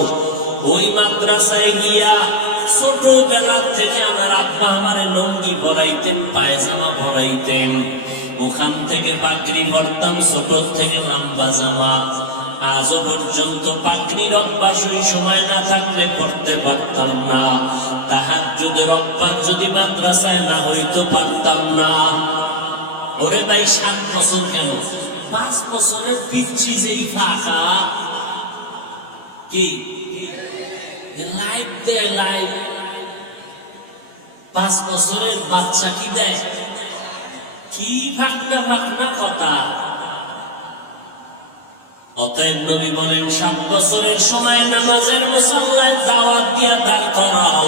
ওই মাদ্রাসায় গিয়া ছোটবেলা থেকে আমার আব্বা আমারে লুঙ্গি পরাইতেন, পায়জামা পরাইতেন, ওখান থেকে পাগড়ি পরতাম, ছোট থেকে লম্বা জামা। আজও পর্যন্ত পাগড়ির অভ্যাস ওই সময় না থাকলে পড়তে পারতাম না। তাহাজ্জুদের অভ্যাস যদি মাদ্রাসায় না হইতো পারতাম না। ওরে ভাই, 7 বছর কেন, 5 বছরের পিচ্ছি যেই ফাঁকা কি লাইফ দেয়, লাইফ 5 বছরের বাচ্চা কি দেয়? কি ফাঁকনা ফাঁকনা কথা। অতএব নবী বলেন, 7 বছরের সময় নামাজের মুসাল্লায় দাওয়াত দিয়া দাঁড় করাও,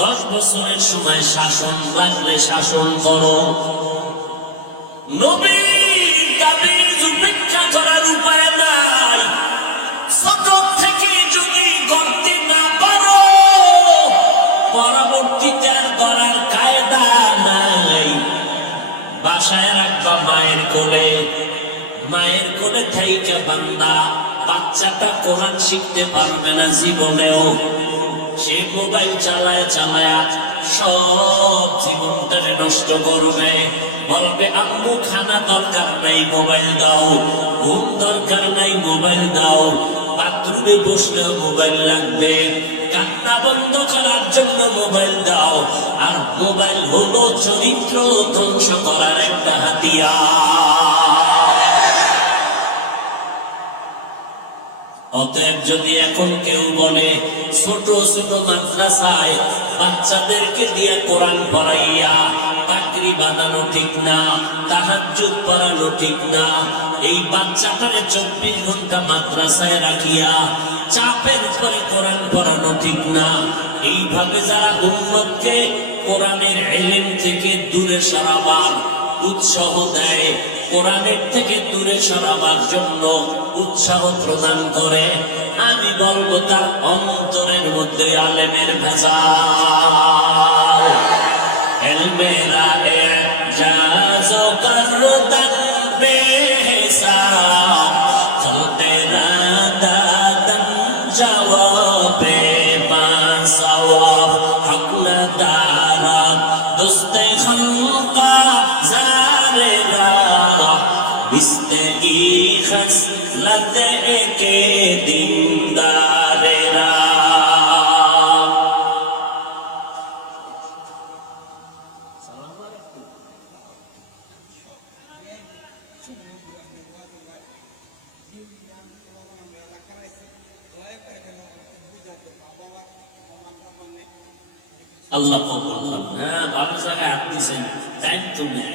10 বছরের সময় শাসন লাগলে শাসন করো। নবীর তাবিজ উপেক্ষা করার উপায় নাই। ছোট থেকে যদি করতে না পারো, পরবর্তীতে আর করার কায়দা নাই। বাসায় রাখবা মায়ের কোলে, মায়ের কোলে থাইকা বান্দা, বাচ্চাটা কোরআন শিখতে পারবে না জীবনেও। সে মোবাইল চালায় চালায় সব জীবনটারে নষ্ট করবে। বলবে আম্মু খানা দরকার নাই, মোবাইল দাও, ঘুম দরকার নাই, মোবাইল দাও, বাথরুমে বসলেও মোবাইল লাগবে, কান্না বন্ধ করার জন্য মোবাইল দাও। আর মোবাইল হলো চরিত্র ধ্বংস করার একটা হাতিয়ার। অতএব যদি এখন কেউ বলে ছোট ছোট মাদ্রাসায় বাচ্চাদেরকে দিয়ে কোরআন পড়াইয়া পাগড়ি বাঁধানো ঠিক না, তাহাজ্জুদ পড়ানো ঠিক না, এই বাচ্চাটারে 24 ঘন্টা মাদ্রাসায় রাখিয়া চাপের উপরে কোরআন পড়ানো ঠিক না, এইভাবে যারা উম্মতকে কোরআনের ইলম থেকে দূরে সরাবার উৎসাহ দেয়, কোরআনের থেকে দূরে সরাবার জন্য উৎসাহ প্রদান করে, আমি বলবো তার অন্তরের মধ্যে আলেমের ভেজাল। ইলমেরা এজাজ করদান বেহিসাব, খলতেরা দাদান জওয়াবে বাসওয়াব, হক না দারাত দোস্তে খলকা জারেরা, বিস্তে ই খসলত একে দিনদারেরা। আল্লাহ কবুল করুন। হ্যাঁ, ভালো জায়গায় হাত দিয়েছেন, টাইম তো নেই।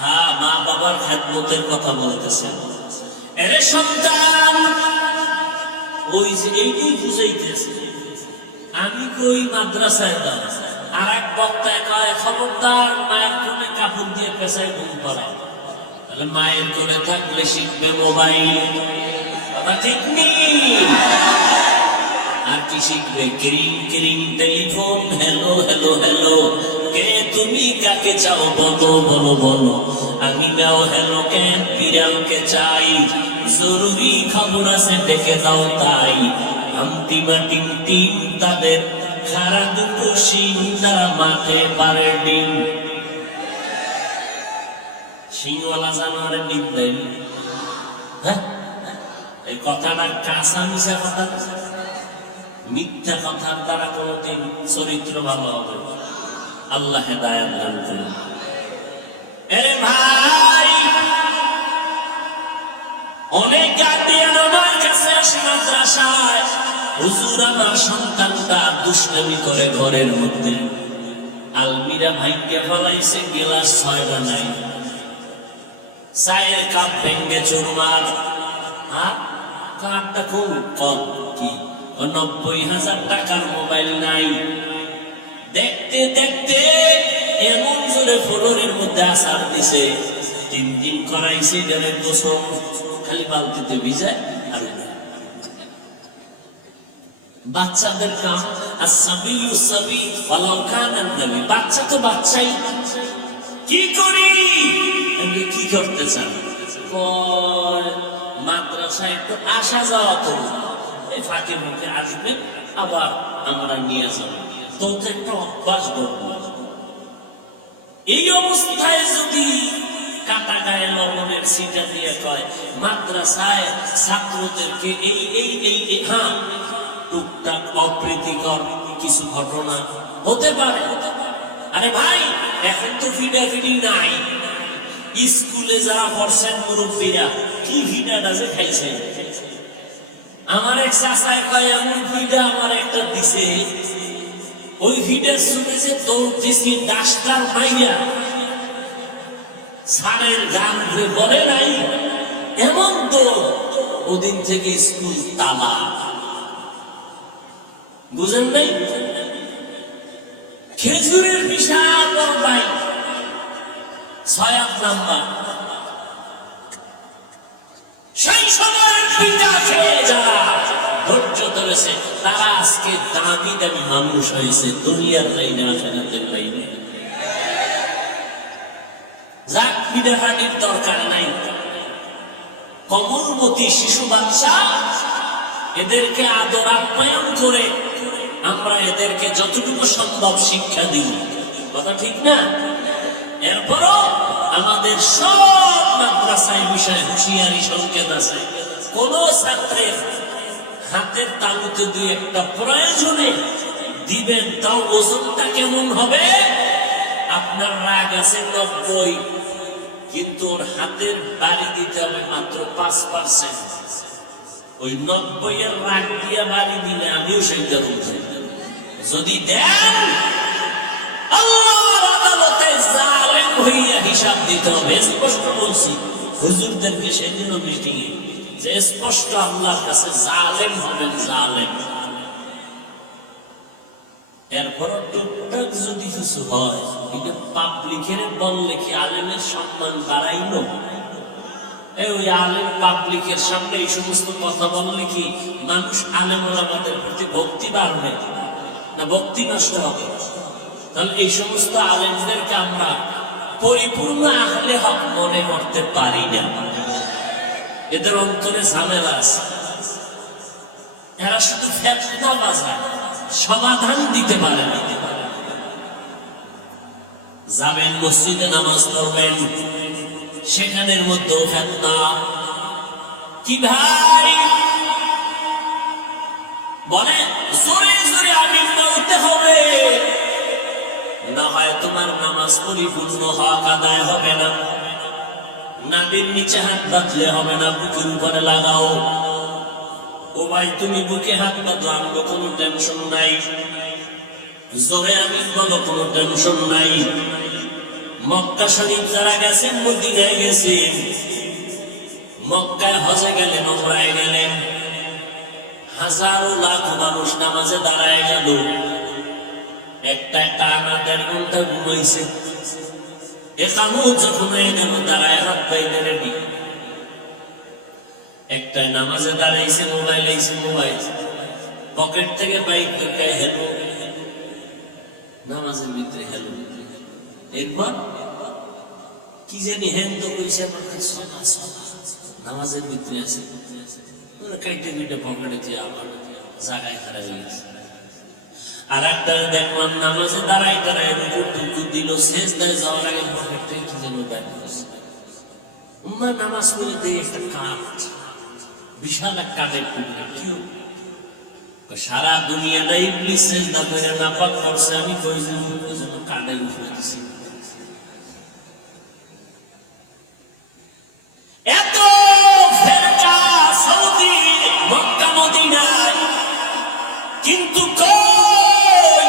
হ্যাঁ, মা বাবার খেদমতের কথা বলতেছেন। এরে সন্তান, ওই যে এইটাই বুঝাইতেছে, আমি কই মাদ্রাসায় দাও। আর এক বক্তায় কয়, খবরদার মায়ের কোলে কাপড় দিয়ে পেশায় ঘুম পড়াও। তাহলে মায়ের কোলে থাকলে শিখবে মোবাইল, কথা ঠিক নেই। আর কি শিখবে? ক্রিং ক্রিং টেলিফোন, হ্যালো হ্যালো হ্যালো, কে তুমি কাকে চাও বলো বলো বলো, আমি নাও হ্যালো কেন বিড়ালকে চাই, জরুরি খবর আছে ডেকে দাও তাই। আন্তিমা টিম টিম তাদের খারা দুটো শিং, তারা মাঠে পারে ডিম। শিংওয়ালা জানোয়ারের ডিম দেয়নি? হ্যাঁ, এই কথাটা কাঁচা মিশা কথা, মিথ্যা কথার দ্বারা কোনদিন চরিত্র ভালো হবে না। আল্লাহ হেদায়েত দান করুন। আরে ভাই, অনেক গার্ডিয়ান আমার কাছে আসে মাদ্রাসায়, হুজুর আমার সন্তানটা দুষ্টামি করে ঘরের মধ্যে, আলমিরা ভাঙ্গে ফলাইছে, গেলাস 6টা নাই, চায়ের কাপ ভেঙ্গে চুরমার, আর কাপটা খুব কম, কি 90,000 টাকার মোবাইল নাই। দেখতে দেখতে এমন জোরে ফ্লোরের মধ্যে আসার দিছে, 3 দিন করাইছে, গেলে গোসল খালি বালতিতে ভিজায় আর বাচ্চাদের কাম। বাচ্চা তো বাচ্চাই, কি করি, কি করতে চান, মাদ্রাসায় একটু আসা যাওয়া করুন, এই ফাঁকে মুখে আসবে, আবার আমরা নিয়ে যাব, তো একটা অভ্যাস করব। এই অবস্থায় যদি কাটা গায়ে লবণের সিটা দিয়ে কয় মাদ্রাসায় ছাত্রদেরকে এই এই এই হ্যাঁ টুকটাক অপ্রীতিকর কিছু ঘটনা হতে পারে। আরে ভাই, এখন তো ফিডাফিডি নাই, স্কুলে যারা পড়ছেন মুরব্বীরা কি ফিডাটা যে খাইছে। আমার এক চাচায় কয় এমন ফিডা আমার একটা দিছে, ওই ফিডার শুনে যে দৌড় দিছি ডাস্টার পাইয়া সারের গান বলে নাই, এমন তো ওদিন থেকে স্কুল তালা। বুঝেন নাই? খেজুরের বিশাল বড় ভাই 6 নাম্বার, সেই সময়ের পিতা খেয়ে যারা ধৈর্য ধরেছে তারা আজকে দামি দামি মানুষ হয়েছে, দুনিয়ার লাইনে আখেরাতের লাইনে। যাক, পিঠাহাটির দরকার নাই, কোমলমতি শিশু বাচ্চা, এদেরকে আদর আপ্যায়ন করে আমরা এদেরকে যতটুকু সম্ভব শিক্ষা দিই, কথা ঠিক না? এরপরও আমাদের সব মাদ্রাসায় বিষয়ে হুঁশিয়ারি সংকেত আছে, কোন ছাত্রের হাতের তালুতে 2-1টা প্রয়োজনে দিবেন, তাও ওজনটা কেমন হবে? আপনার রাগ আছে 90, কিন্তু ওর হাতের বাড়ি দিতে হবে মাত্র 5%। ওই 90-এর রাগ দিয়ে বাড়ি দিলে আমিও সেইটা বলছি, যদি দেন আল্লাহর আদালতে জালেম হইয়া হিসাব দিতে হবে। স্পষ্ট বলছি হুজুরদেরকে সেদিন মিটিংয়ে, যে স্পষ্ট আল্লাহর কাছে জালেম হবেন, জালেম। এরপর টুকটাক যদি কিছু হয়, এটা পাবলিকের বললে কি আলেমের সম্মান বাড়াইল? ওই আলেম পাবলিকের সামনে এই সমস্ত কথা বললে কি মানুষ আলেম ওলামাদের প্রতি ভক্তি বাড়বে না ভক্তি নষ্ট হবে? তাহলে এই সমস্ত আলেমদেরকে আমরা পরিপূর্ণ আহলে হক মনে করতে পারি না। এদের অন্তরে ঝামেলা আছে, এরা শুধু ফেতনা বাজায়, সমাধান দিতে পারে না। যাবেন মসজিদে নামাজ পড়বেন, সেখানের মধ্যেও ফেতনা। কি ভাই বলে জোরে জোরে আমিন বলতে হবে, না হয় তোমার নামাজ পরিপূর্ণ হক আদায় হবে না। নাবির নিচে হাত বাঁধলে হবে না, বুকের উপরে লাগাও। ও ভাই, তুমি বুকে হাত বাঁধো, আমগো কোনো টেনশন নাই, জোরে আমিন বলো, কোনো টেনশন নাই। মক্কা শরীফ যারা গেছেন, মদিনায় গেছেন, মক্কায় হজে গেলেন, ওমরায় গেলেন, হাজারো লাখ মানুষ নামাজে দাঁড়ায় গেল, একটা টানা 1.5 ঘন্টা ঘুমাইছে। একামত যখন হয়ে গেল, দাঁড়ায় হাত বাইরে রেডি, একটা নামাজে দাঁড়াইছে, মোবাইল আইছে, মোবাইল পকেট থেকে বাইক থেকে হেলো, নামাজের ভিতরে হেলো। এরপর কি জানি হ্যান তো কইছে, নামাজের ভিতরে আছে, কাইটে কাইটে পকেটে দিয়ে আবার জায়গায় হারা গেছে। আর একটা দেখলাম নামাজে দাঁড়াই দাঁড়ায় রুকু দিল, সেজদায় যাওয়ার আগে পকেট থেকে কি যেন ব্যাগ করছে। নামাজ পড়ে দিয়ে একটা কাঠ বিশাল এক কাঠের টুকরা। কি সারা দুনিয়াটা ইবলিস সিজদা করে নাপাক করছে, আমি কই যে কাঠে উঠে দিছি। এত ফেরকা সৌদি মক্কা মদিনায়, কিন্তু কই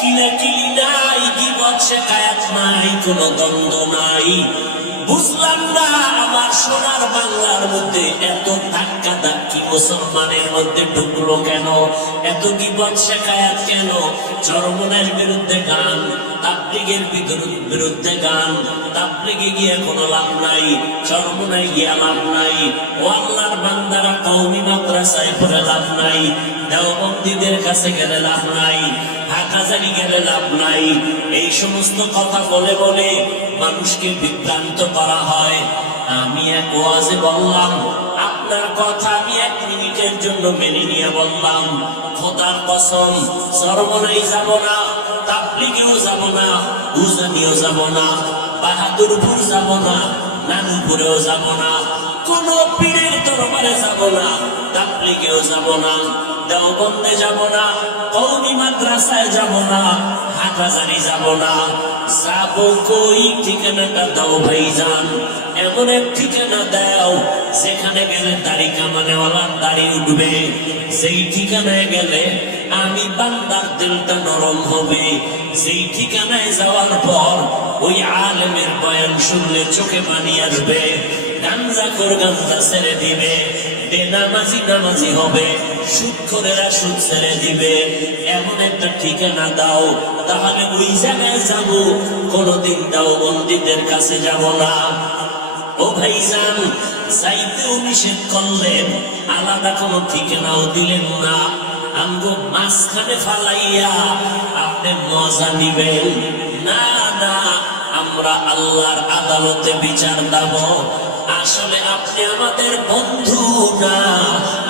কিলাকিলি নাই, গীবত শিকায়াত নাই, কোনো দ্বন্দ্ব নাই। বুঝলাম না আমার সোনার বাংলার মধ্যে এত ধাক্কা ধাক্কি মুসলমানের মধ্যে ঢুকলো কেন, এত গীবত শিকায়াত কেন? চরমনের বিরুদ্ধে গান, তাবলীগের বিরুদ্ধে গান, তাবলীগে গিয়ে কোনো লাভ নাই, চরমনায় গিয়ে লাভ নাই, ও আল্লাহর বান্দারা কওমি মাদ্রাসায় পড়ে লাভ নাই, দেওবন্দীদের কাছে গেলে লাভ নাই, হাকাজারি গেলে লাভ নাই। এই সমস্ত কথা বলে বলে মানুষকে বিভ্রান্ত করা হয়। আমি এক ওয়াজে বললাম, আপনার কথা আমি 1 মিনিটের জন্য মেনে নিয়ে বললাম, খোদার কসম চরমনাই যাব না, তাবলীগেও যাব না, উজানিও যাব না, বাহাদুরপুর যাব না, নানুপুরেও যাব না, কোন পীরের দরবারে যাব না, তাবলীগেও যাব না, দেওবন্দে যাব না, কওমি মাদ্রাসায় যাব না, হাটহাজারী যাব না। যাব কই? ঠিকানাটা দাও ভাইজান, এমন এক ঠিকানা দাও যেখানে গেলে দাড়ি কামানেওয়ালার দাড়ি উঠবে, সেই ঠিকানায় গেলে আমি বান্দার দিলটা নরম হবে, সেই ঠিকানায় যাওয়ার পর ওই আলেমের বয়ান শুনলে চোখে পানি আসবে, গাঞ্জাখোর গাঞ্জা ছেড়ে দিবে, বেনামাজি নামাজি হবে, সুদখোরেরা সুদ ছেড়ে দিবে। এমন একটা ঠিকানা দাও, তাহলে ওই জায়গায় যাব, কোনদিন দেওবন্দীদের কাছে যাব না। ও ভাইজান, চাইতেও নিষেধ করলেন, আলাদা কোনো ঠিকানাও দিলেন না, আমগো মাঝখানে ফালাইয়া আপনি মজা নিবেন না। না, আমরা আল্লাহর আদালতে বিচার দেব। আসলে আপনি আমাদের বন্ধু না,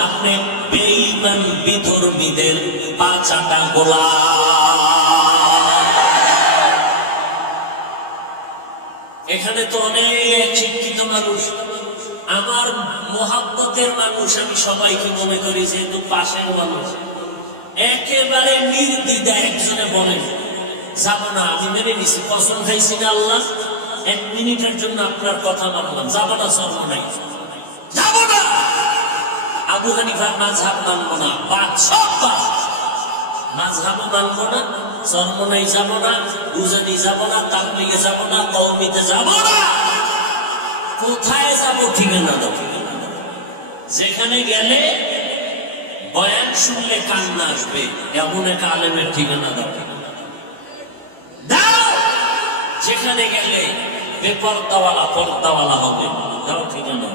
আপনি বেঈমান বিধর্মীদের পাচাটা গোলাম। এখানে তো অনেক শিক্ষিত মানুষ, আমার মোহাব্বতের মানুষ, আমি সবাইকে মনে করি যেহেতু পাশের মানুষ, একেবারে নির্দ্বিধা একজনে বলেন যাব না, আমি মেনে নিছি, কসম খাইছি না আল্লাহ, 1 মিনিটের জন্য আপনার কথা মানলাম, যাব না, চলবো নাই, যাব না। আবু হানিফার মাযহাব মানবো না, সব মাযহাবও মানবো না, চরমনাই যাব না, উজানি যাব না, তাবলীগে যাব না, কওমিতে যাব না। কোথায় যাব? ঠিকানা দাও, যেখানে গেলে বয়ান শুনলে কান্না আসবে, এমন এক আলেমের ঠিকানা দাও। যেখানে গেলে বেপরদাওয়ালা পর্দাওয়ালা হবে, দাও ঠিকানা।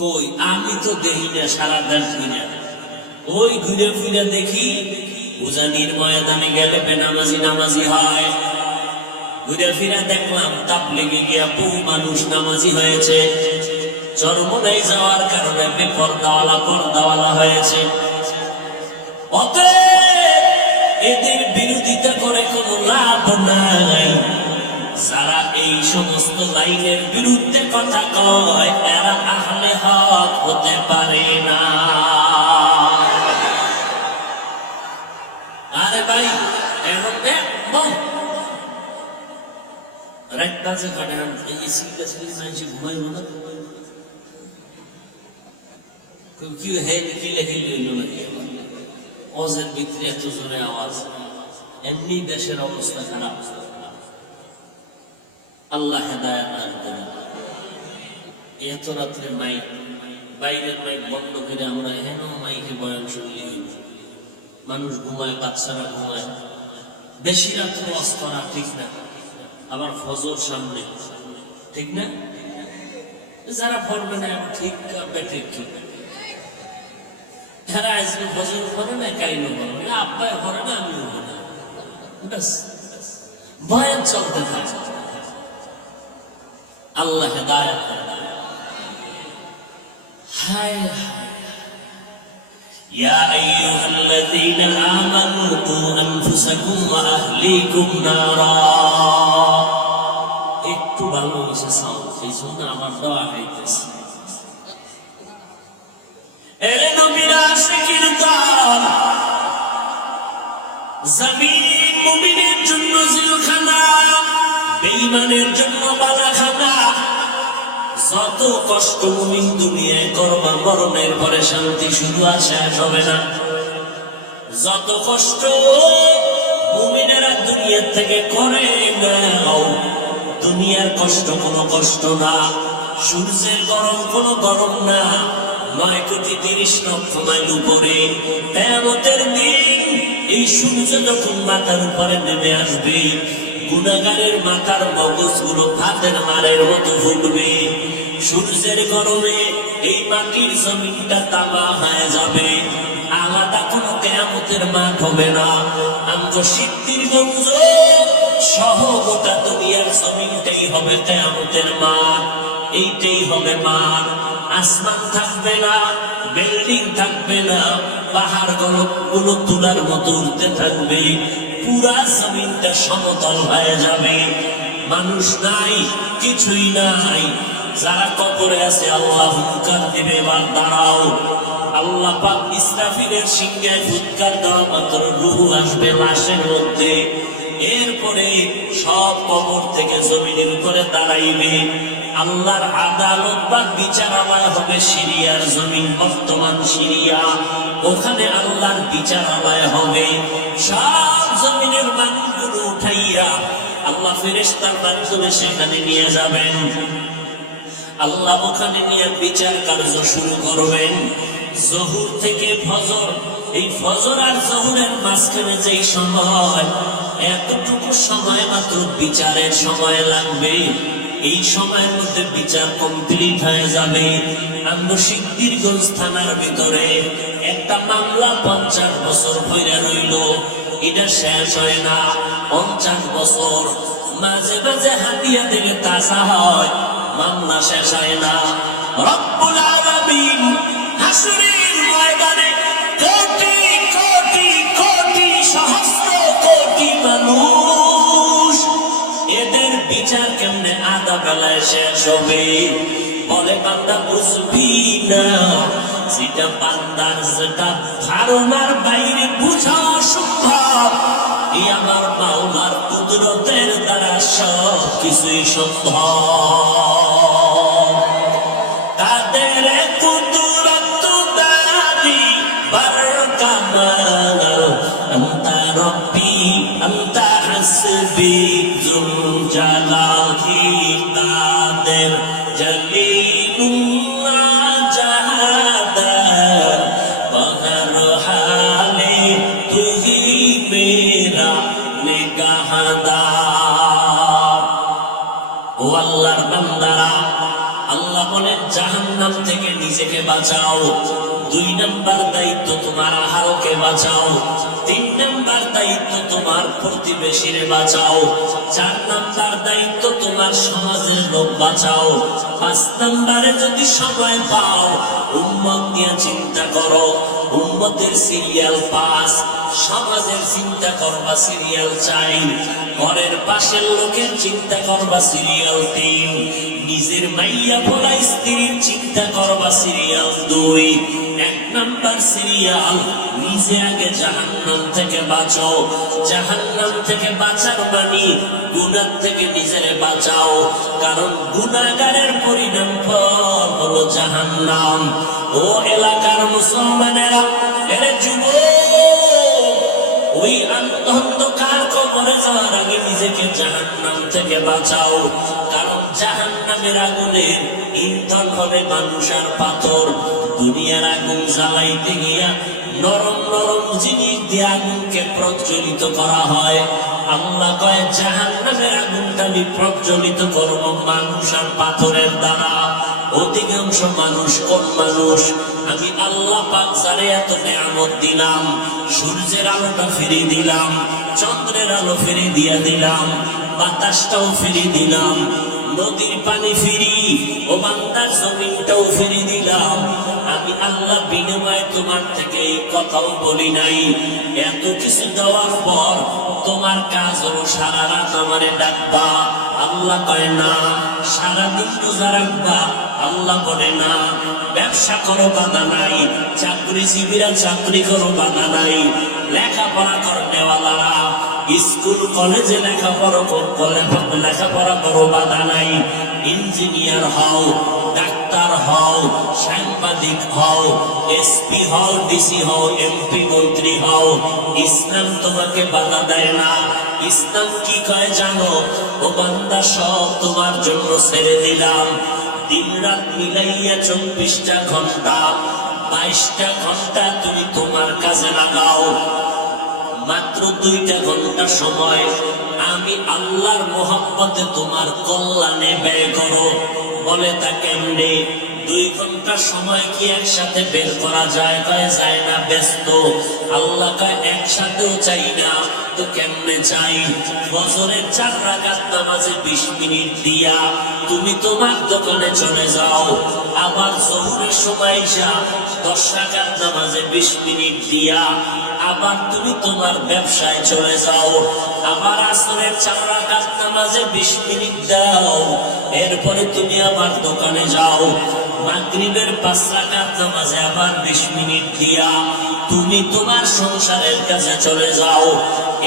কই? আমি তো দেখি না, সারা দেশ ঘুরে, ওই ঘুরে ফিরে দেখি উজানির ময়দানে গেলে বেনামাজি নামাজি হয়, ঘুরে ফিরে দেখলাম তাবলীগে গিয়া বহু মানুষ নামাজি হয়েছে, চরমনাই যাওয়ার কারণে বেপরদাওয়ালা পর্দাওয়ালা হয়েছে। এদের বিরোধিতা করে কোনো লাভ নাই। যারা এই সমস্ত লাইনের বিরুদ্ধে কথা কয়, এরা আহলে হক হতে পারে না। আরে ভাই, এখন রাতবাজে কাটান, এই সিলটা সিলি মানুষ ঘুমাইব না, কি লেখিল হইল নাকি? ওজের ভিতরে এত জোরে আওয়াজ, এমনি দেশের অবস্থা খারাপ। আল্লাহ হেদায়েত দান করেন। এত রাত্রে মাইক, বাইরের মাইক বন্ধ করে আমরা হেন মাইকে বয়ান শুনলি, মানুষ ঘুমায়, বাচ্চারা ঘুমায়, বেশি রাত্রে ওয়াজ করা ঠিক না, আবার ফজর সামনে, ঠিক না? যারা পড়বে না ঠিক বেঠে ঠিক, যারা আজকে ফজর করে না, কাইলো করে না, আব্বাই করে না, আমিও করে না, বয়ান চলতে থাকে। আল্লাহ হেদায়েত করেন। হায় ইয়া আইয়ুহাল্লাযীনা আমানু কু আনফুসাকুম ওয়া আহলিকুম নারা। একটু ভালো হয়েছে সাউন্ড, এই জন্য আমার দোয়া হইতেছে। জমিন মুমিনের জন্য জিলখানা, বেঈমানের জন্য বালাখানা। যত কষ্ট মুমিন দুনিয়ায় করবা, মরণের পরে শান্তি শুরু আর শেষ হবে না। যত কষ্ট মুমিনেরা দুনিয়ার থেকে করে নাও, দুনিয়ার কষ্ট কোনো কষ্ট না, সূর্যের গরম কোনো গরম না। 9,30,00,000 মাইল উপরে কিয়ামতের দিন এই সূর্য যখন মাথার উপরে নেমে আসবে, গুনাহগারের মাথার মগজগুলো ভাতের মারের মতো ফুটবে। সূর্যের গরমে এই মাটির জমিনটা তামা হয়ে যাবে, আলাদা কোনো কিয়ামতের মাঠ হবে না। আমগো সিদ্ধিরগঞ্জ সহ গোটা দুনিয়ার জমিনটাই হবে কিয়ামতের মাঠ, এইটাই হবে মাঠ। আসমান থাকবে না, বিল্ডিং থাকবে না, পাহাড় গুলো তুলার মতো উঠতে থাকবে, পুরা জমিনটা সমতল হয়ে যাবে। মানুষ নাই, কিছুই নাই। যারা কবরে আছে আল্লাহ হুঙ্কার দিবে, এবার দাঁড়াও। আল্লাহ পাক ইসরাফিলের সিংহায় হুঙ্কার দেওয়া মাত্র রূহ আসবে লাশের মধ্যে। এরপরে সব কবর থেকে জমিনের উপরে দাঁড়াইবে। আল্লাহর আদালত বা বিচারালয় হবে সিরিয়ার জমিন, বর্তমান সিরিয়া। ওখানে আল্লাহর বিচারালয় হবে। সব জমিনের মানুষগুলো উঠাইয়া আল্লাহ ফেরেশতার মাধ্যমে সেখানে নিয়ে যাবেন। আল্লাহ ওখানে নিয়ে বিচার কার্য শুরু করবেন। জহুর থেকে ফজর, এই ফজর আর জহুরের মাঝখানে যেই সময়, এতটুকু সময় মাত্র বিচারের সময় লাগবে। এই সময়ের মধ্যে বিচার কমপ্লিট হয়ে যাবে। আমরা সিদ্ধিরগঞ্জ থানার ভিতরে একটা মামলা 50 বছর হইয়া রইল, এটা শেষ হয় না। 50 বছর মাঝে মাঝে হাতিয়া থেকে তাজা হয়, মামলা শেষ হয় না। রব্বুল আলামিন হাসরের ময়দানে কোটি কোটি কোটি সহস্র কোটি মানুষ, এদের বিচার কেমনে আধা বেলায় শেষ হবে? বলে বান্দা বুঝবি না, যেটা বান্দার যেটা ধারণার বাইরে বোঝা অসম্ভব, এই আমার মাওলার কুদরতের দ্বারা সব কিছুই সম্ভব। তাদের কুদরত দানি বারকামাল, আনতা রব্বি আনতা হাসবি যুল জালালি। তাদের জলিলুল্লাহ জাহাদার বহর হালে তুহি মেরা নিগাহদার। ও আল্লাহর বান্দারা, আল্লাহ বলেন জাহান্নাম থেকে নিজেকে বাঁচাও। 2 নাম্বার দায়িত্ব তোমার আহারকে বাঁচাও। 3 নাম্বার দায়িত্ব তোমার প্রতিবেশীরে বাঁচাও। 4 নাম্বার দায়িত্ব তোমার সমাজের লোক বাঁচাও। 5 নাম্বারে যদি সময় পাও উম্মত নিয়ে চিন্তা করো, উম্মতের সিরিয়াল 5, সমাজের চিন্তা করবা সিরিয়াল 4, ঘরের পাশের লোকের চিন্তা করবা সিরিয়াল 3, নিজের মাইয়া পোলা স্ত্রীর চিন্তা করবা সিরিয়াল 2। 1 নাম্বার সিরিয়াল, নিজে আগে জাহান্নাম থেকে বাঁচো। জাহান্নাম থেকে বাঁচার মানে গুনাহ থেকে নিজেরে বাঁচাও, কারণ গুনাহগারের পরিণাম ফল হলো জাহান্নাম। ও এলাকার মুসলমানেরা, এর যুবক, ওই অন্ধকার কবরে যাওয়ার আগে নিজেকে জাহান্নাম থেকে বাঁচাও, কারণ জাহান্নামের আগুনের ইন্ধন হবে মানুষ আর পাথর। দুনিয়ার আগুন জ্বালাইতে গিয়া নরম নরম জিনিস দিয়ে আগুনকে প্রজ্বলিত করা হয়। আল্লাহ কয় জাহান্নামের আগুনটা আমি প্রজ্বলিত করব মানুষ আর পাথরের দ্বারা। অধিকাংশ মানুষ কোন মানুষ? আমি আল্লাহ পাক যারে এত নিয়ামত দিলাম, সূর্যের আলোটা ফিরিয়ে দিলাম, চন্দ্রের আলো ফিরিয়ে দিয়া দিলাম, বাতাসটাও ফিরিয়ে দিলাম, নদীর পানি ফিরি, ও বান্দার জমিনটাও ফিরিয়ে দিলাম। আমি আল্লাহ বিনিময়ে তোমার থেকে এই কথাও বলি নাই। এত কিছু দেওয়ার পর তোমার কাজ হলো সারা রাত আমারে ডাকবা, আল্লাহ কয় না। সারাদিন রোজা রাখবা, আল্লাহ বলে না। ব্যবসা করো, বাধা নাই। চাকরিজীবীরা চাকরি করো, বাধা নাই। লেখাপড়া করনেওয়ালারা স্কুল কলেজে লেখাপড়া করো, বাধা নাই। ইঞ্জিনিয়ার হও, ডাক্তার হও, সাংবাদিক হও, এসপি হও, ডিসি হও, এমপি মন্ত্রী হও, ইসলাম তোমাকে বাধা দেয় না। ইসলাম কি কয় জানো? ও বান্দা, সব তোমার জন্য ছেড়ে দিলাম। দিন রাত মিলাইয়া 24টা ঘন্টা, 22টা ঘন্টা তুমি তোমার কাজে লাগাও। মাত্র 2টা ঘন্টা সময় আমি আল্লাহর মোহাব্বতে তোমার কল্যাণে ব্যয় করো। বলে তা কেমনে? 2 ঘন্টা সময় কি একসাথে বের করা যায়? কয় যায় না, ব্যস্ত। আল্লাহ কয় একসাথেও চাই না, তো কেমনে চাই? ফজরের 4 রাকাত নামাজে 20 মিনিট দিয়া তুমি তোমার দোকানে চলে যাও। আবার জোহরের সময় 10 রাকাত নামাজে 20 মিনিট দিয়া আবার তুমি তোমার ব্যবসায় চলে যাও। আবার আসরের 4 রাকাত নামাজে 20 মিনিট দাও, এরপরে তুমি আবার দোকানে যাও। মাগরিবের 5 রাকাত নামাজে আবার 20 মিনিট দিয়া তুমি তোমার সংসারের কাছে চলে যাও।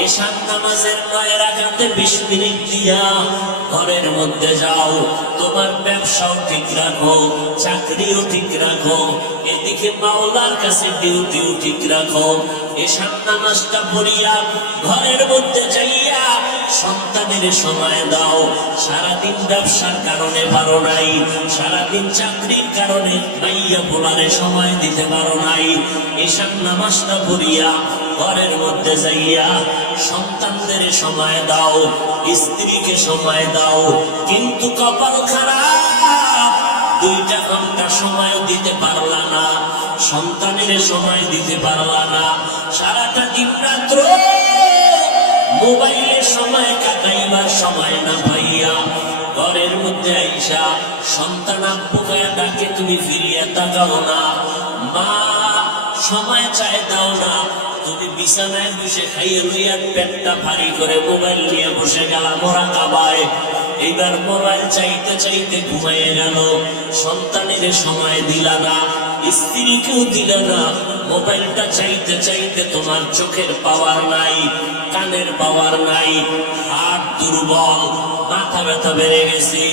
এশার নামাজের 9 রাকাতে 20 মিনিট দিয়া ঘরের মধ্যে যাও। তোমার ব্যবসাও ঠিক রাখো, চাকরিও ঠিক রাখো, এদিকে মাওলার কাছে ডিউটিও ঠিক রাখো। এশার নামাজটা পড়িয়া ঘরের মধ্যে যাইয়া সন্তানের সময় দাও। সারাদিন ব্যবসার কারণে পারো নাই, সারাদিন চাকরির কারণে মাইয়া পোলারে সময় দিতে পারো নাই। এশার নামাজটা পড়িয়া ঘরের মধ্যে যাইয়া সন্তানদের সময় দাও, স্ত্রীকে সময় দাও। কিন্তু কপাল খারাপ, 2টা ঘন্টা সময় দিতে পারলা না, সন্তানের সময় দিতে পারলা না। সারাটা দিন রাত্র মোবাইলে সময় কাটাইবার সময় না পাইয়া ঘরের মধ্যে আইসা সন্তান আব্বু কয়া ডাকে, তুমি ফিরিয়া তাকাও না। মা সময় চায় দাও না, তুমি বিছানায় বসে খাইয়ে লইয়া পেটটা ভারী করে মোবাইল নিয়ে বসে গেলা মোরাকাবায়। এইবার মোবাইল চাইতে চাইতে ঘুমাইয়ে গেল। সন্তানের সময় দিলা না, স্ত্রীকেও দিলা না। মোবাইলটা চাইতে চাইতে তোমার চোখের পাওয়ার নাই, কানের পাওয়ার নাই, হাত দুর্বল, মাথা ব্যথা বেড়ে গেছে।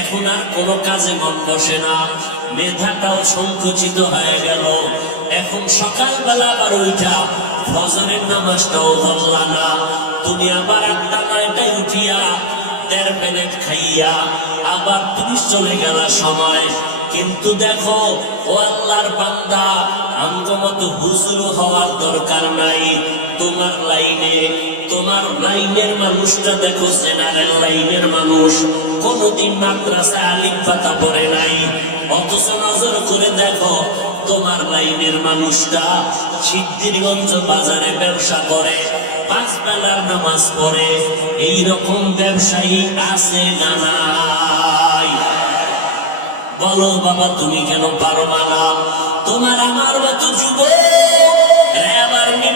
এখন আর কোনো কাজে মন বসে না, মেধাটাও সংকুচিত হয়ে গেল। এখন সকালবেলা আবার উঠা ফজরের নামাজটাও ধরলা না। তুমি আবার 8টা 9টায় উঠিয়া 1.5 প্লেট খাইয়া আবার তুমি চলে গেলা সময়। কিন্তু দেখো ও আল্লাহর বান্দা, আঙ্গমতো হুজুর হওয়ার দরকার নাই। তোমার লাইনের মানুষটা দেখো, জেনারেল লাইনের মানুষ, কোনদিন মাদ্রাসায় আলিম পাতা পড়ে নাই। অথচ নজর করে দেখো তোমার লাইনের মানুষটা সিদ্ধিরগঞ্জ বাজারে ব্যবসা করে, 5 বেলার নামাজ পড়ে। এইরকম ব্যবসায়ী আছে না নাই? বলো বাবা, তুমি কেন পারবা না? তোমার আমার মতো যুবক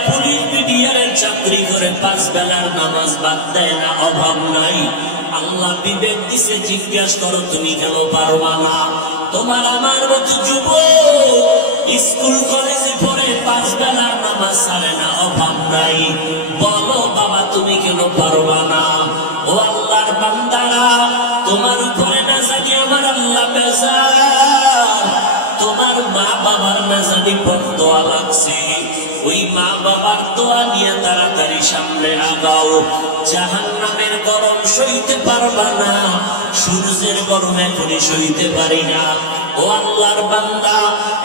পুলিশ বিডিআরের চাকরি করে 5 বেলার নামাজ বাদ দেয় না, অভাব নাই। আল্লাহ বিবেক দিছে, জিজ্ঞাসা করো তুমি কেন পারবা না? তোমার আমার মতো যুবক স্কুল কলেজে পড়ে 5 বেলার নামাজ ছাড়ে না, অভাব নাই। বলো বাবা, তুমি কেন পারবা না? ও আল্লাহর বান্দারা, তোমার উপরে না জানি আমার আল্লাহ বেজার, তোমার মা বাবার না জানি বদদোয়া লাগছে। ওই মা বাবার দোয়া নিয়ে তাড়াতাড়ি সামনে আগাও। জাহান্নামের গরম সইতে পারবা না, সূর্যের গরম এখনই সইতে পারি না। ও আল্লাহর বান্দা,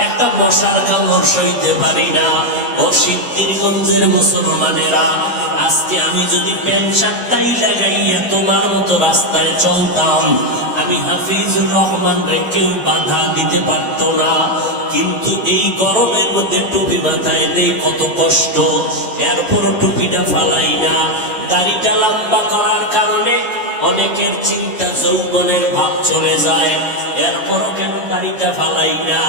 একটা মশার কামড় সইতে পারি না। ও সিদ্ধিরগঞ্জের মুসলমানেরা, আজকে আমি যদি প্যান্ট শার্টটাই লাগাইয়া তোমার মতো রাস্তায় চলতাম, আমি হাফিজুর রহমান রে কেউ বাধা দিতে পারতো না। কিন্তু এই গরমের মধ্যে টুপি মাথায় নেই, কত কষ্ট, এরপর টুপিটা ফালাই না। দাড়িটা লম্বা করার কারণে অনেকের চিন্তা যৌবনের ভাব চলে যায়, এরপরও কেন দাড়িটা ফালাই না?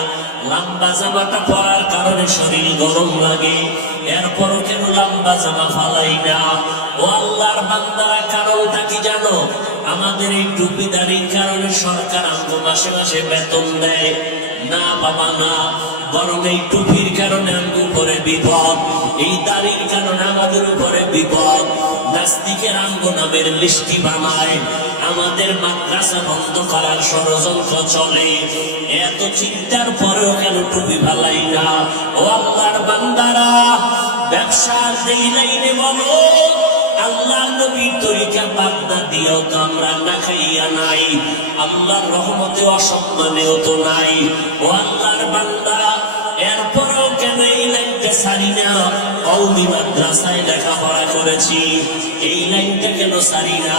লম্বা জামাটা পরার কারণে শরীর গরম লাগে, এরপরও কেন লম্বা জামা ফালাই না? ও আল্লাহর বান্দারা, কারণটা কি জানো? আমাদের এই টুপি দাড়ির কারণে সরকার আমাকে মাসে মাসে বেতন দেয় না বাবা না, বরং এই টুপির কারণে আমাদের উপরে বিপদ, এই দাড়ির কারণে আমাদের উপরে বিপদ। নাস্তিকের আঙ্গ নামের লিস্টি বানায়, আমাদের মাদ্রাসা বন্ধ করার ষড়যন্ত্র চলে। এত চিন্তার পরেও কেন টুপি ভালাই না? ও আল্লাহর বান্দারা, ব্যবসার যেই লাইনে বলো, আল্লাহ নবীর তরিকা বাদ না দিয়েও তো আমরা না খাইয়া নাই, আল্লাহর রহমতে অসম্মানেও তো নাই। ও আল্লাহর বান্দা, এরপরেও কেন এই লাইনটা ছাড়ি না? কওমি মাদ্রাসায় লেখাপড়া করেছি, এই লাইনটা কেন ছাড়ি না?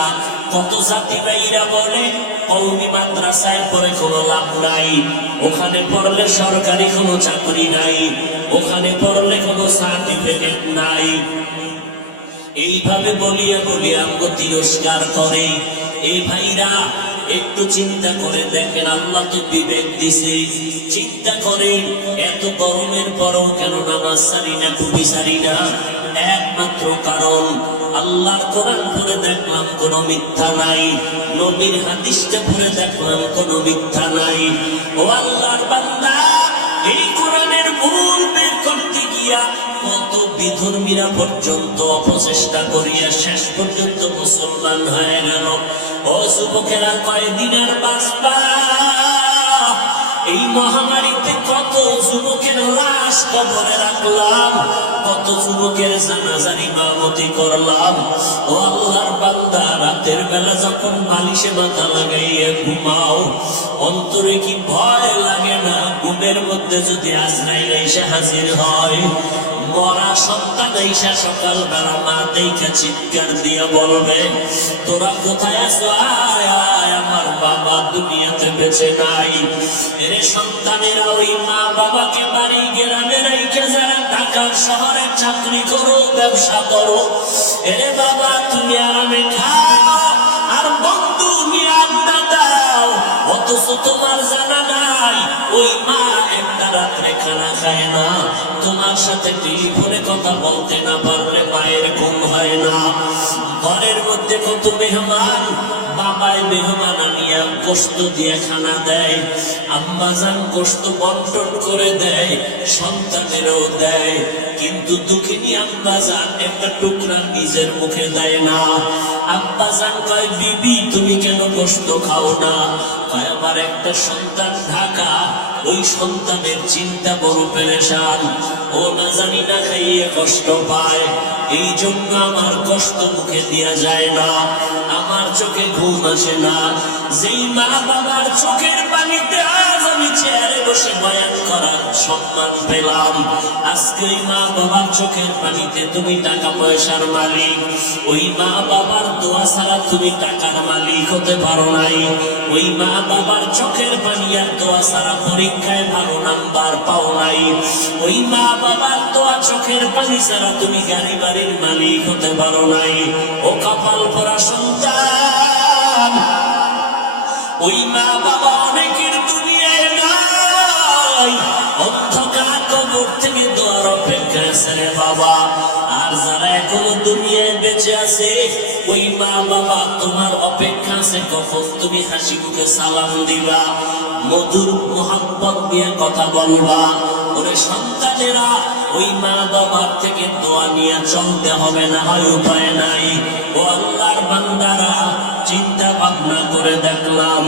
কত জাতি ভাইরা বলে কওমি মাদ্রাসায় পড়ে কোনো লাভ নাই, ওখানে পড়লে সরকারি কোনো চাকরি নাই, ওখানে পড়লে কোনো সার্টিফিকেট নাই। এইভাবে বলিয়া বলিয়া আমাকে তিরস্কার করে। এই ভাইরা, একটু চিন্তা করে দেখেন, আল্লাহ তো বিবেক দিছে, চিন্তা করেন এত গরমের পরও কেন নামাজ ছাড়ি না, টুপি ছাড়ি না? একমাত্র কারণ, আল্লাহর কোরআন পড়ে দেখলাম কোনো মিথ্যা নাই, নবীর হাদিসটা পড়ে দেখলাম কোনো মিথ্যা নাই। ও আল্লাহর বান্দা, এই কোরআনের মূল বের করতে গিয়া কত বিধর্মীরা পর্যন্ত অপচেষ্টা করিয়া শেষ পর্যন্ত মুসলমান হয়ে গেল। ও যুবকেরা, কয়দিনের বাঁচবা? এই মহামারীতে কত যুবকের লাশ কবরে রাখলাম, কত যুবকের জানাজার ইমামতি করলাম। ও আল্লাহর বান্দা, রাতের বেলা যখন বালিশে মাথা লাগাইয়া ঘুমাও, অন্তরে কি ভয় লাগে না? ঘুমের মধ্যে যদি আজরাইল এসে হাজির হয়, মরা সন্তান এসে সকাল বেলা মা দেখে চিৎকার দিয়ে বলবে, তোরা কোথায় আছো? আয় আয়, আমার বাবা দুনিয়াতে বেঁচে নাই। এর সন্তানেরা ওই মা বাবাকে বাড়ি গ্রামে রেখে যারা ঢাকার শহরে চাকরি করো, ব্যবসা করো, এরে বাবা তুমি আরামে খাও আর বন্ধু নিয়ে আড্ডা দাও, অথচ তোমার জানা নাই ওই মা একটা রাত্রে খানা খায় না, তোমার সাথে টেলিফোনে কথা বলতে না পারলে মায়ের ঘুম হয় না। ঘরের মধ্যে কত মেহমান, বাবায় মেহমান আনিয়া গোস্ত দিয়ে খানা দেয়, আম্মাজান গোস্ত বন্টন করে দেয়, সন্তানেরও দেয়, কিন্তু দুঃখিনী আম্মাজান একটা টুকরা নিজের মুখে দেয় না। আব্বাজান কয়, বিবি তুমি কেন গোস্ত খাও না? কয়, আমার একটা সন্তান ঢাকা, ওই সন্তানের চিন্তা বড় পেরেশান, ও না জানি না খাইয়ে কষ্ট পায়, এই জন্য আমার কষ্ট মুখে দেয়া যায় না, আমার চোখে ঘুম আসে না। যেই মা বাবার চোখের পানিতে আজ আমি চেয়ারে বসে বয়ান করার সম্মান পেলাম, আজকে ওই মা বাবার চোখের পানিতে তুমি টাকা পয়সার মালিক, ওই মা বাবার দোয়া ছাড়া তুমি টাকার মালিক হতে পারো নাই, ওই মা বাবার চোখের পানি আর দোয়া ছাড়া পরীক্ষায় ভালো নাম্বার পাও নাই, ওই মা বাবার দোয়া চোখের পানি ছাড়া তুমি গাড়ি বাড়ির মালিক হতে পারো নাই। ও কপাল পরা সন্তান, ওই মা বাবা অনেকের দুনিয়ায় নাই, অন্ধকার কবর থেকে দোয়ার অপেক্ষা আছে রে বাবা। আর যারা এখনো দুনিয়ায় বেঁচে আছে, ওই মা বাবা তোমার অপেক্ষা আছে কখন তুমি হাসি মুখে সালাম দিবা, মধুর মোহাম্মত দিয়ে কথা বলবা। ওরে সন্তানেরা, ওই মা বাবার থেকে দোয়া নিয়ে চলতে হবে, না হয় উপায় নাই। ও আল্লাহর বান্দারা, চিন্তা ভাবনা করে দেখলাম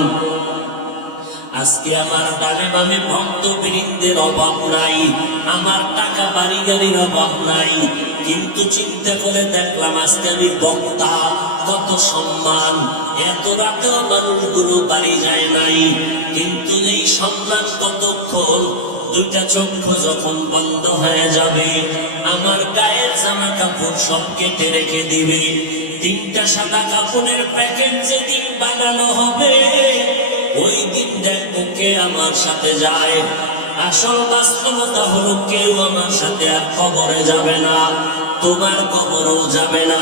আজকে আমার ডানে বামে ভক্ত বৃন্দের অভাব নাই, আমার টাকা বাড়ি গাড়ির অভাব নাই, কিন্তু চিন্তা করে দেখলাম আজকে আমি বক্তা, কত সম্মান, এত রাতেও মানুষগুলো বাড়ি যায় নাই, কিন্তু এই সম্মান কতক্ষণ? দুইটা চক্ষু যখন বন্ধ হয়ে যাবে, আমার গায়ের জামা কাপড় সব কেটে রেখে দিবে, তিনটা সাদা কাপড়ের প্যাকেট যেদিন বানানো হবে, ওই দিন দেখবো কে আমার সাথে যায়। আসল বাস্তবতা হলো কেউ আমার সাথে আর কবরে যাবে না, তোমার কবরও যাবে না।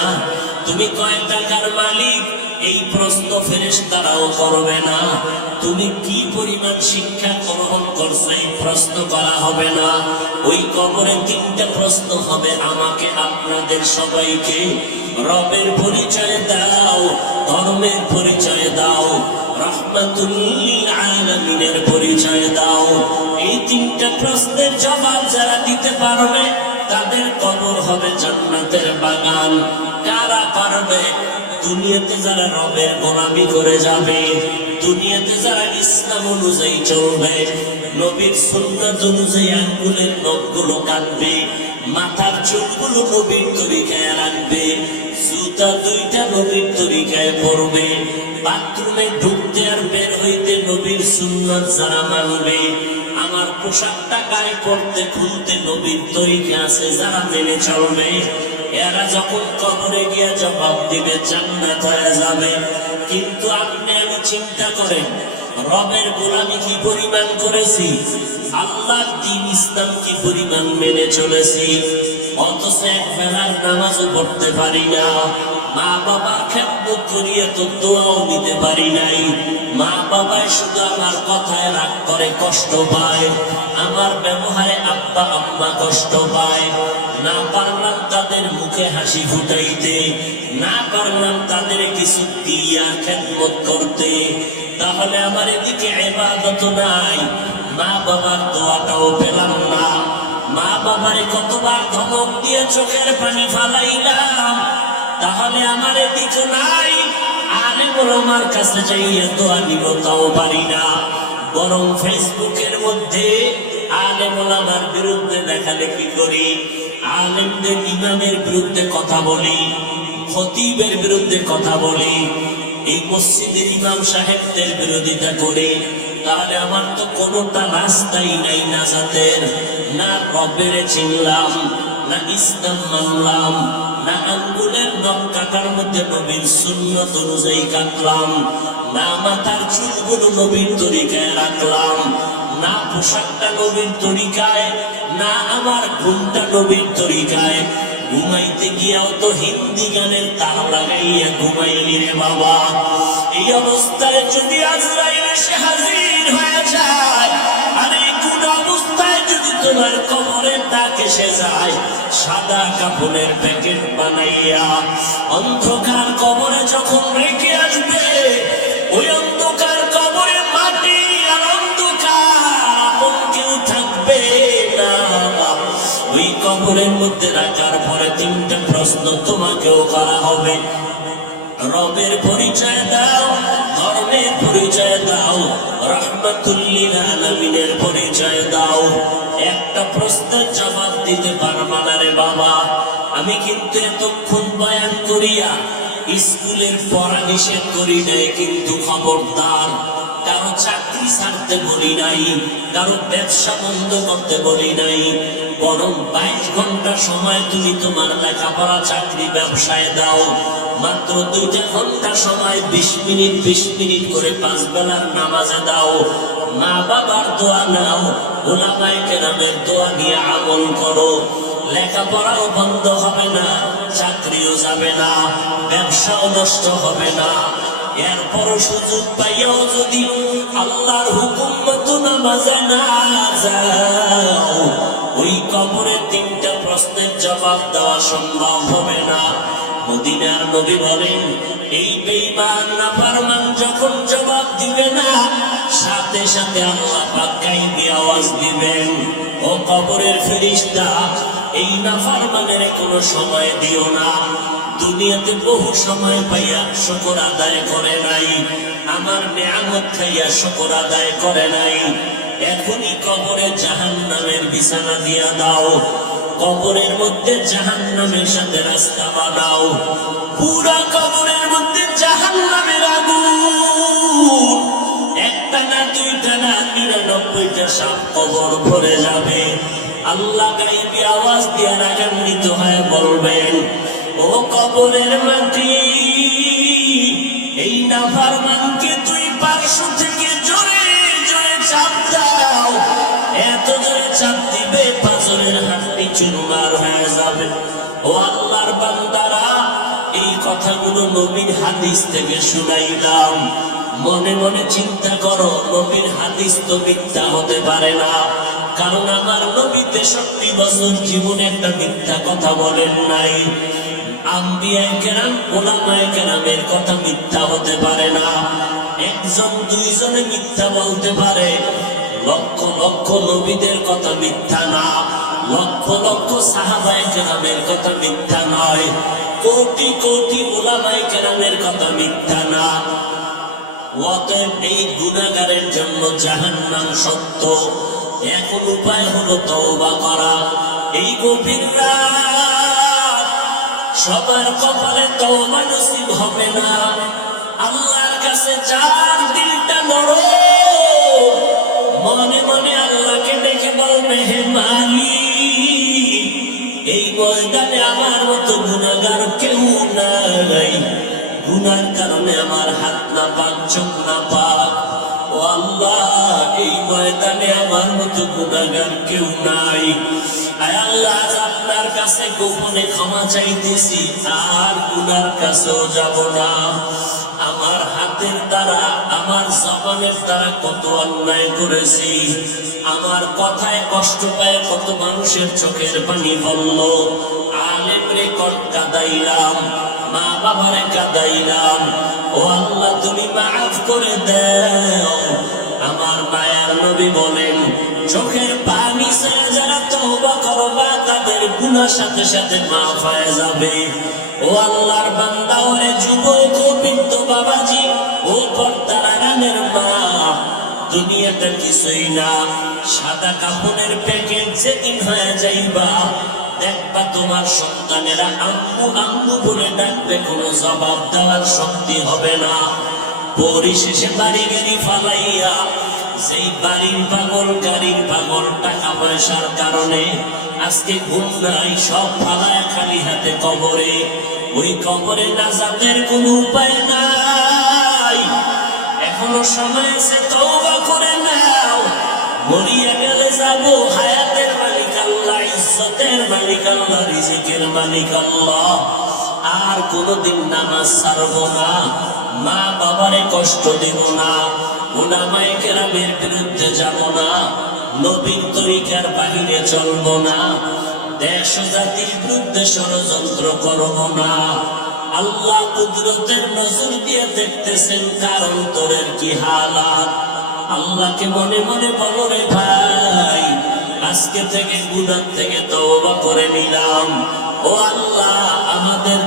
তুমি কয় টাকার মালিক, এই প্রশ্ন ফেরেশতারাও করবে না। তুমি কি পরিমাণ শিক্ষা গ্রহণ করছো এই প্রশ্ন করা হবে না। ওই কবরে তিনটা প্রশ্ন হবে, আমাকে আপনাদের সবাইকে। রবের পরিচয় দাও, ধর্মের পরিচয় দাও, রাহমাতুল লিল আলামিনের পরিচয় দাও। এই তিনটা প্রশ্নের জবাব যারা দিতে পারবে তাদের কবর হবে জান্নাতের বাগান। কারা পারবে? দুনিয়াতে যারা রবের গোলামি করে যাবে, দুনিয়াতে যারা ইসলাম অনুযায়ী চলবে, নবীর সুন্নাত অনুযায়ী আঙ্গুলের নখগুলো কাটবে, মাথার চুলগুলো নবীর তরিকায় রাখবে, জুতা দুইটা নবীর তরিকায় পরবে, বাথরুমে ঢুকতে আর বের হইতে নবীর সুন্নাত যারা মানবে, আমার পোশাকটা গায়ে পড়তে খুলতে নবীর তরিকা আছে যারা মেনে চলবে, এরা যখন কবরে গিয়ে জবাব দিবে জান্নাত হয়ে যাবে। কিন্তু আপনি আমি চিন্তা করেন, রবের গোলামি কি পরিমাণ করেছি, আল্লাহর দ্বীন ইসলাম কি পরিমাণ মেনে চলেছি, অথচ এক বেলার নামাজও পড়তে পারি না, মা বাবার খেদমত করিয়ে তো দোয়াও দিতে পারি নাই। মা বাবাই শুধু আমার কথায় রাগ করে, কষ্ট পায়, আমার ব্যবহারে আব্বা আম্মা কষ্ট পায়। না পারলাম তাদের মুখে হাসি ফুটাইতে, না পারলাম তাদের কিছু দিয়া খেদমত করতে, তাহলে আমার এদিকে ইবাদত নাই, মা বাবার দোয়াটাও পেলাম না। মা বাবারে কতবার ধমক দিয়ে চোখের পানি ফালাইলাম, তাহলে আমার এদিকে নাই, আলেম ওলামার কাছে যাইয়া দোয়া নিব তাও পারি না। বরং ফেসবুকের মধ্যে আলেম ওলামার বিরুদ্ধে লেখালেখি করি, আলেমদের ইমামের বিরুদ্ধে কথা বলি, খতিবের বিরুদ্ধে কথা বলি, এই মসজিদের ইমাম সাহেবদের বিরোধিতা করে, তাহলে আমার তো কোনোটা রাস্তাই নাই নাজাতের। না রবের চিনলাম, না ইসলাম মানলাম, না আঙ্গুলের নখ কাটার মধ্যে নবীর সুন্নাত অনুযায়ী কাটলাম, না মাথার চুলগুলো নবীর তরিকায় রাখলাম, না পোশাকটা নবীর তরিকায়, না আমার ঘুমটা নবীর তরিকায়। ঘুমাইতে গিয়াও তো হিন্দি গানের তার লাগাইয়া ঘুমাইলি রে বাবা। এই অবস্থায় যদি আজরাইল এসে হাজির হয়ে যায়, আর এই কোন অবস্থায় যদি তোমার কবরে তাক এসে যায়, সাদা কাপড়ের প্যাকেট বানাইয়া অন্ধকার কবরে যখন রেখে আসবে, ওই অন্ধকার কবরে মাটি আর অন্ধকার, আপন কেউ থাকবে না। ওই কবরের মধ্যে রাখার পরে তিনটা প্রশ্ন তোমাকেও করা হবে, রবের পরিচয় দাও, ধর্মের পরিচয় দাও, রাহমাতুল লিল আলামিনের পরিচয় দাও। একটা প্রশ্নের জবাব দিতে পারবা না রে বাবা। আমি কিন্তু এতক্ষণ বয়ান করিয়া স্কুলের পড়া নিষেধ করি নাই, কিন্তু খবরদার কারো চাকরি ছাড়তে বলি নাই, কারো ব্যবসা বন্ধ করতে বলি নাই, বরং 22 ঘন্টা সময় তুমি তোমার লেখাপড়া চাকরি ব্যবসায় দাও। মাত্র 2 ঘন্টা সময় 20 মিনিট করে 5 বেলার নামাজে দাও। মা বাবার দোয়া নাও, উলামায়ে কেরামের দোয়া নিয়ে আমল করো। লেখাপড়াও বন্ধ হবে না, চাকরিও যাবে না, ব্যবসাও নষ্ট হবে না। এরপরও সুযোগ পাইয়াও যদি আল্লাহর হুকুম মতো নামাজে না যাও, ওই কবরে 3টা প্রশ্নের জবাব দেওয়া সম্ভব হবে না। মদিনার নবী বলেন, এই বেঈমান নাফরমান যখন জবাব দিবে না, সাথে সাথে আল্লাহ পাক গায়বী আওয়াজ দিবেন, ও কবরের ফেরেশতা, এই নাফরমানের কোনো সময় দিও না। দুনিয়াতে বহু সময় পাইয়া শুকর আদায় করে নাই, আমার নিয়ামত খাইয়া শুকর আদায় করে নাই, এখনই কবরে জাহান্নামের বিছানা দিয়া দাও, কবরের মধ্যে জাহান্নামের সাথে রাস্তা বানাও, পুরা কবরের মধ্যে জাহান্নামের আগুন, একটা না দুইটা না 99টা সাপ কবর ভরে যাবে। আল্লাহ গায়বী আওয়াজ দিয়ে রাগান্বিত হয়ে বলবেন, ও কবরের মাটি, এই নাফরমানকে তুই পার্শ্ব থেকে জোরে জোরে চাপ দাও। এত জোরে চাপ দিবে পাঁজরের হাড্ডি চুরমার হয়ে যাবে। ও আল্লাহর বান্দারা, এই কথাগুলো নবীর হাদিস থেকে শুনাইলাম, মনে মনে চিন্তা করো নবীর হাদিস তো মিথ্যা হতে পারে না, কারণ আমার নবী 63 বছর জীবনে একটা মিথ্যা কথা বলেন নাই। আম্বিয়ায়ে কেরাম উলামায়ে কেরামের কথা মিথ্যা হতে পারে না। একজন দুইজনে মিথ্যা বলতে পারে, লক্ষ লক্ষ নবীদের কথা মিথ্যা না, লক্ষ লক্ষ সাহাবায়ে কেরামের কথা মিথ্যা নয়, কোটি কোটি উলামায়ে কেরামের কথা মিথ্যা না। অতএব এই গুনাহগারের জন্য জাহান্নাম সত্য। এখন উপায় হলো তওবা করা। এই গভীর রাত সবার কপালে তওবা নসিব হবে না। আল্লাহর কাছে যার দিলটা নরম, মনে মনে আল্লাহকে ডেকে বলবে, হে মালিক, এই ময়দানে আমার মতো গুনাহগার কেউ নাই, গুনার কারণে আমার হাত না পাক, চোখ না পাক। ও আল্লাহ, এই ময়দানে আমার মতো গুনাহগার কেউ নাই। আয় আল্লাহ, আপনার কাছে গোপনে ক্ষমা চাইতেছি, আর গুনার কাছেও যাব না। আমার হাতের দ্বারা, আমার জবানের দ্বারা কত অন্যায় করেছি, আমার কথায় কষ্ট পায় কত মানুষের চোখের পানি পড়ল। আলেমরে কাদাইলাম, মা বাবারে কাদাইলাম। ও আল্লাহ, তুমি মাফ করে দাও। আমার মায়ের নবী বলেন, চোখের পানি ছেড়ে যারা তওবা করবা তাদের গুনাহ সাথে সাথে মাফ হয়ে যাবে। ও আল্লাহর বান্দা, ওরে যুবক ও বৃদ্ধ বাবাজি, ও পর্দার আড়ালের মা, দুনিয়াটা কিছুই না, সাদা কাপড়ের প্যাকেট। যেদিন হয়ে যাইবা দেখবা তোমার সন্তানেরা আম্মু আম্মু বলে ডাকবে, কোনো জবাব দেওয়ার শক্তি হবে না। পরিশেষে বাড়ি গাড়ি ফালাইয়া, সেই বাড়ির পাগল, গাড়ির পাগল, টাকা পয়সার কারণে আজকে ঘুম নাই, সব ফালায় খালি হাতে কবরে। ওই কবরে নাজাতের কোনো উপায় নাই। এখনো সময় আছে, তওবা করে নাও। মরিয়া গেলে যাবো, হায়াতের মালিক আল্লাহ, ইজ্জতের মালিক আল্লাহ, রিজিকের মালিক আল্লাহ। আর কোনদিন নামাজ ছাড়বো না, মা বাবারে কষ্ট দেব না, উলামায়ে কেরামের বিরুদ্ধে যাব না, নবীর তরিকার বাহিরে চলবো না, দেশ ও জাতির বিরুদ্ধে ষড়যন্ত্র করব না। আল্লাহ কুদরতের নজর দিয়ে দেখতেছেন কার অন্তরের কি হালাত। আল্লাহকে মনে মনে বলো, রে ভাই, আজকে থেকে গুনাহ থেকে তওবা করে নিলাম। ও আল্লাহ, আমাদের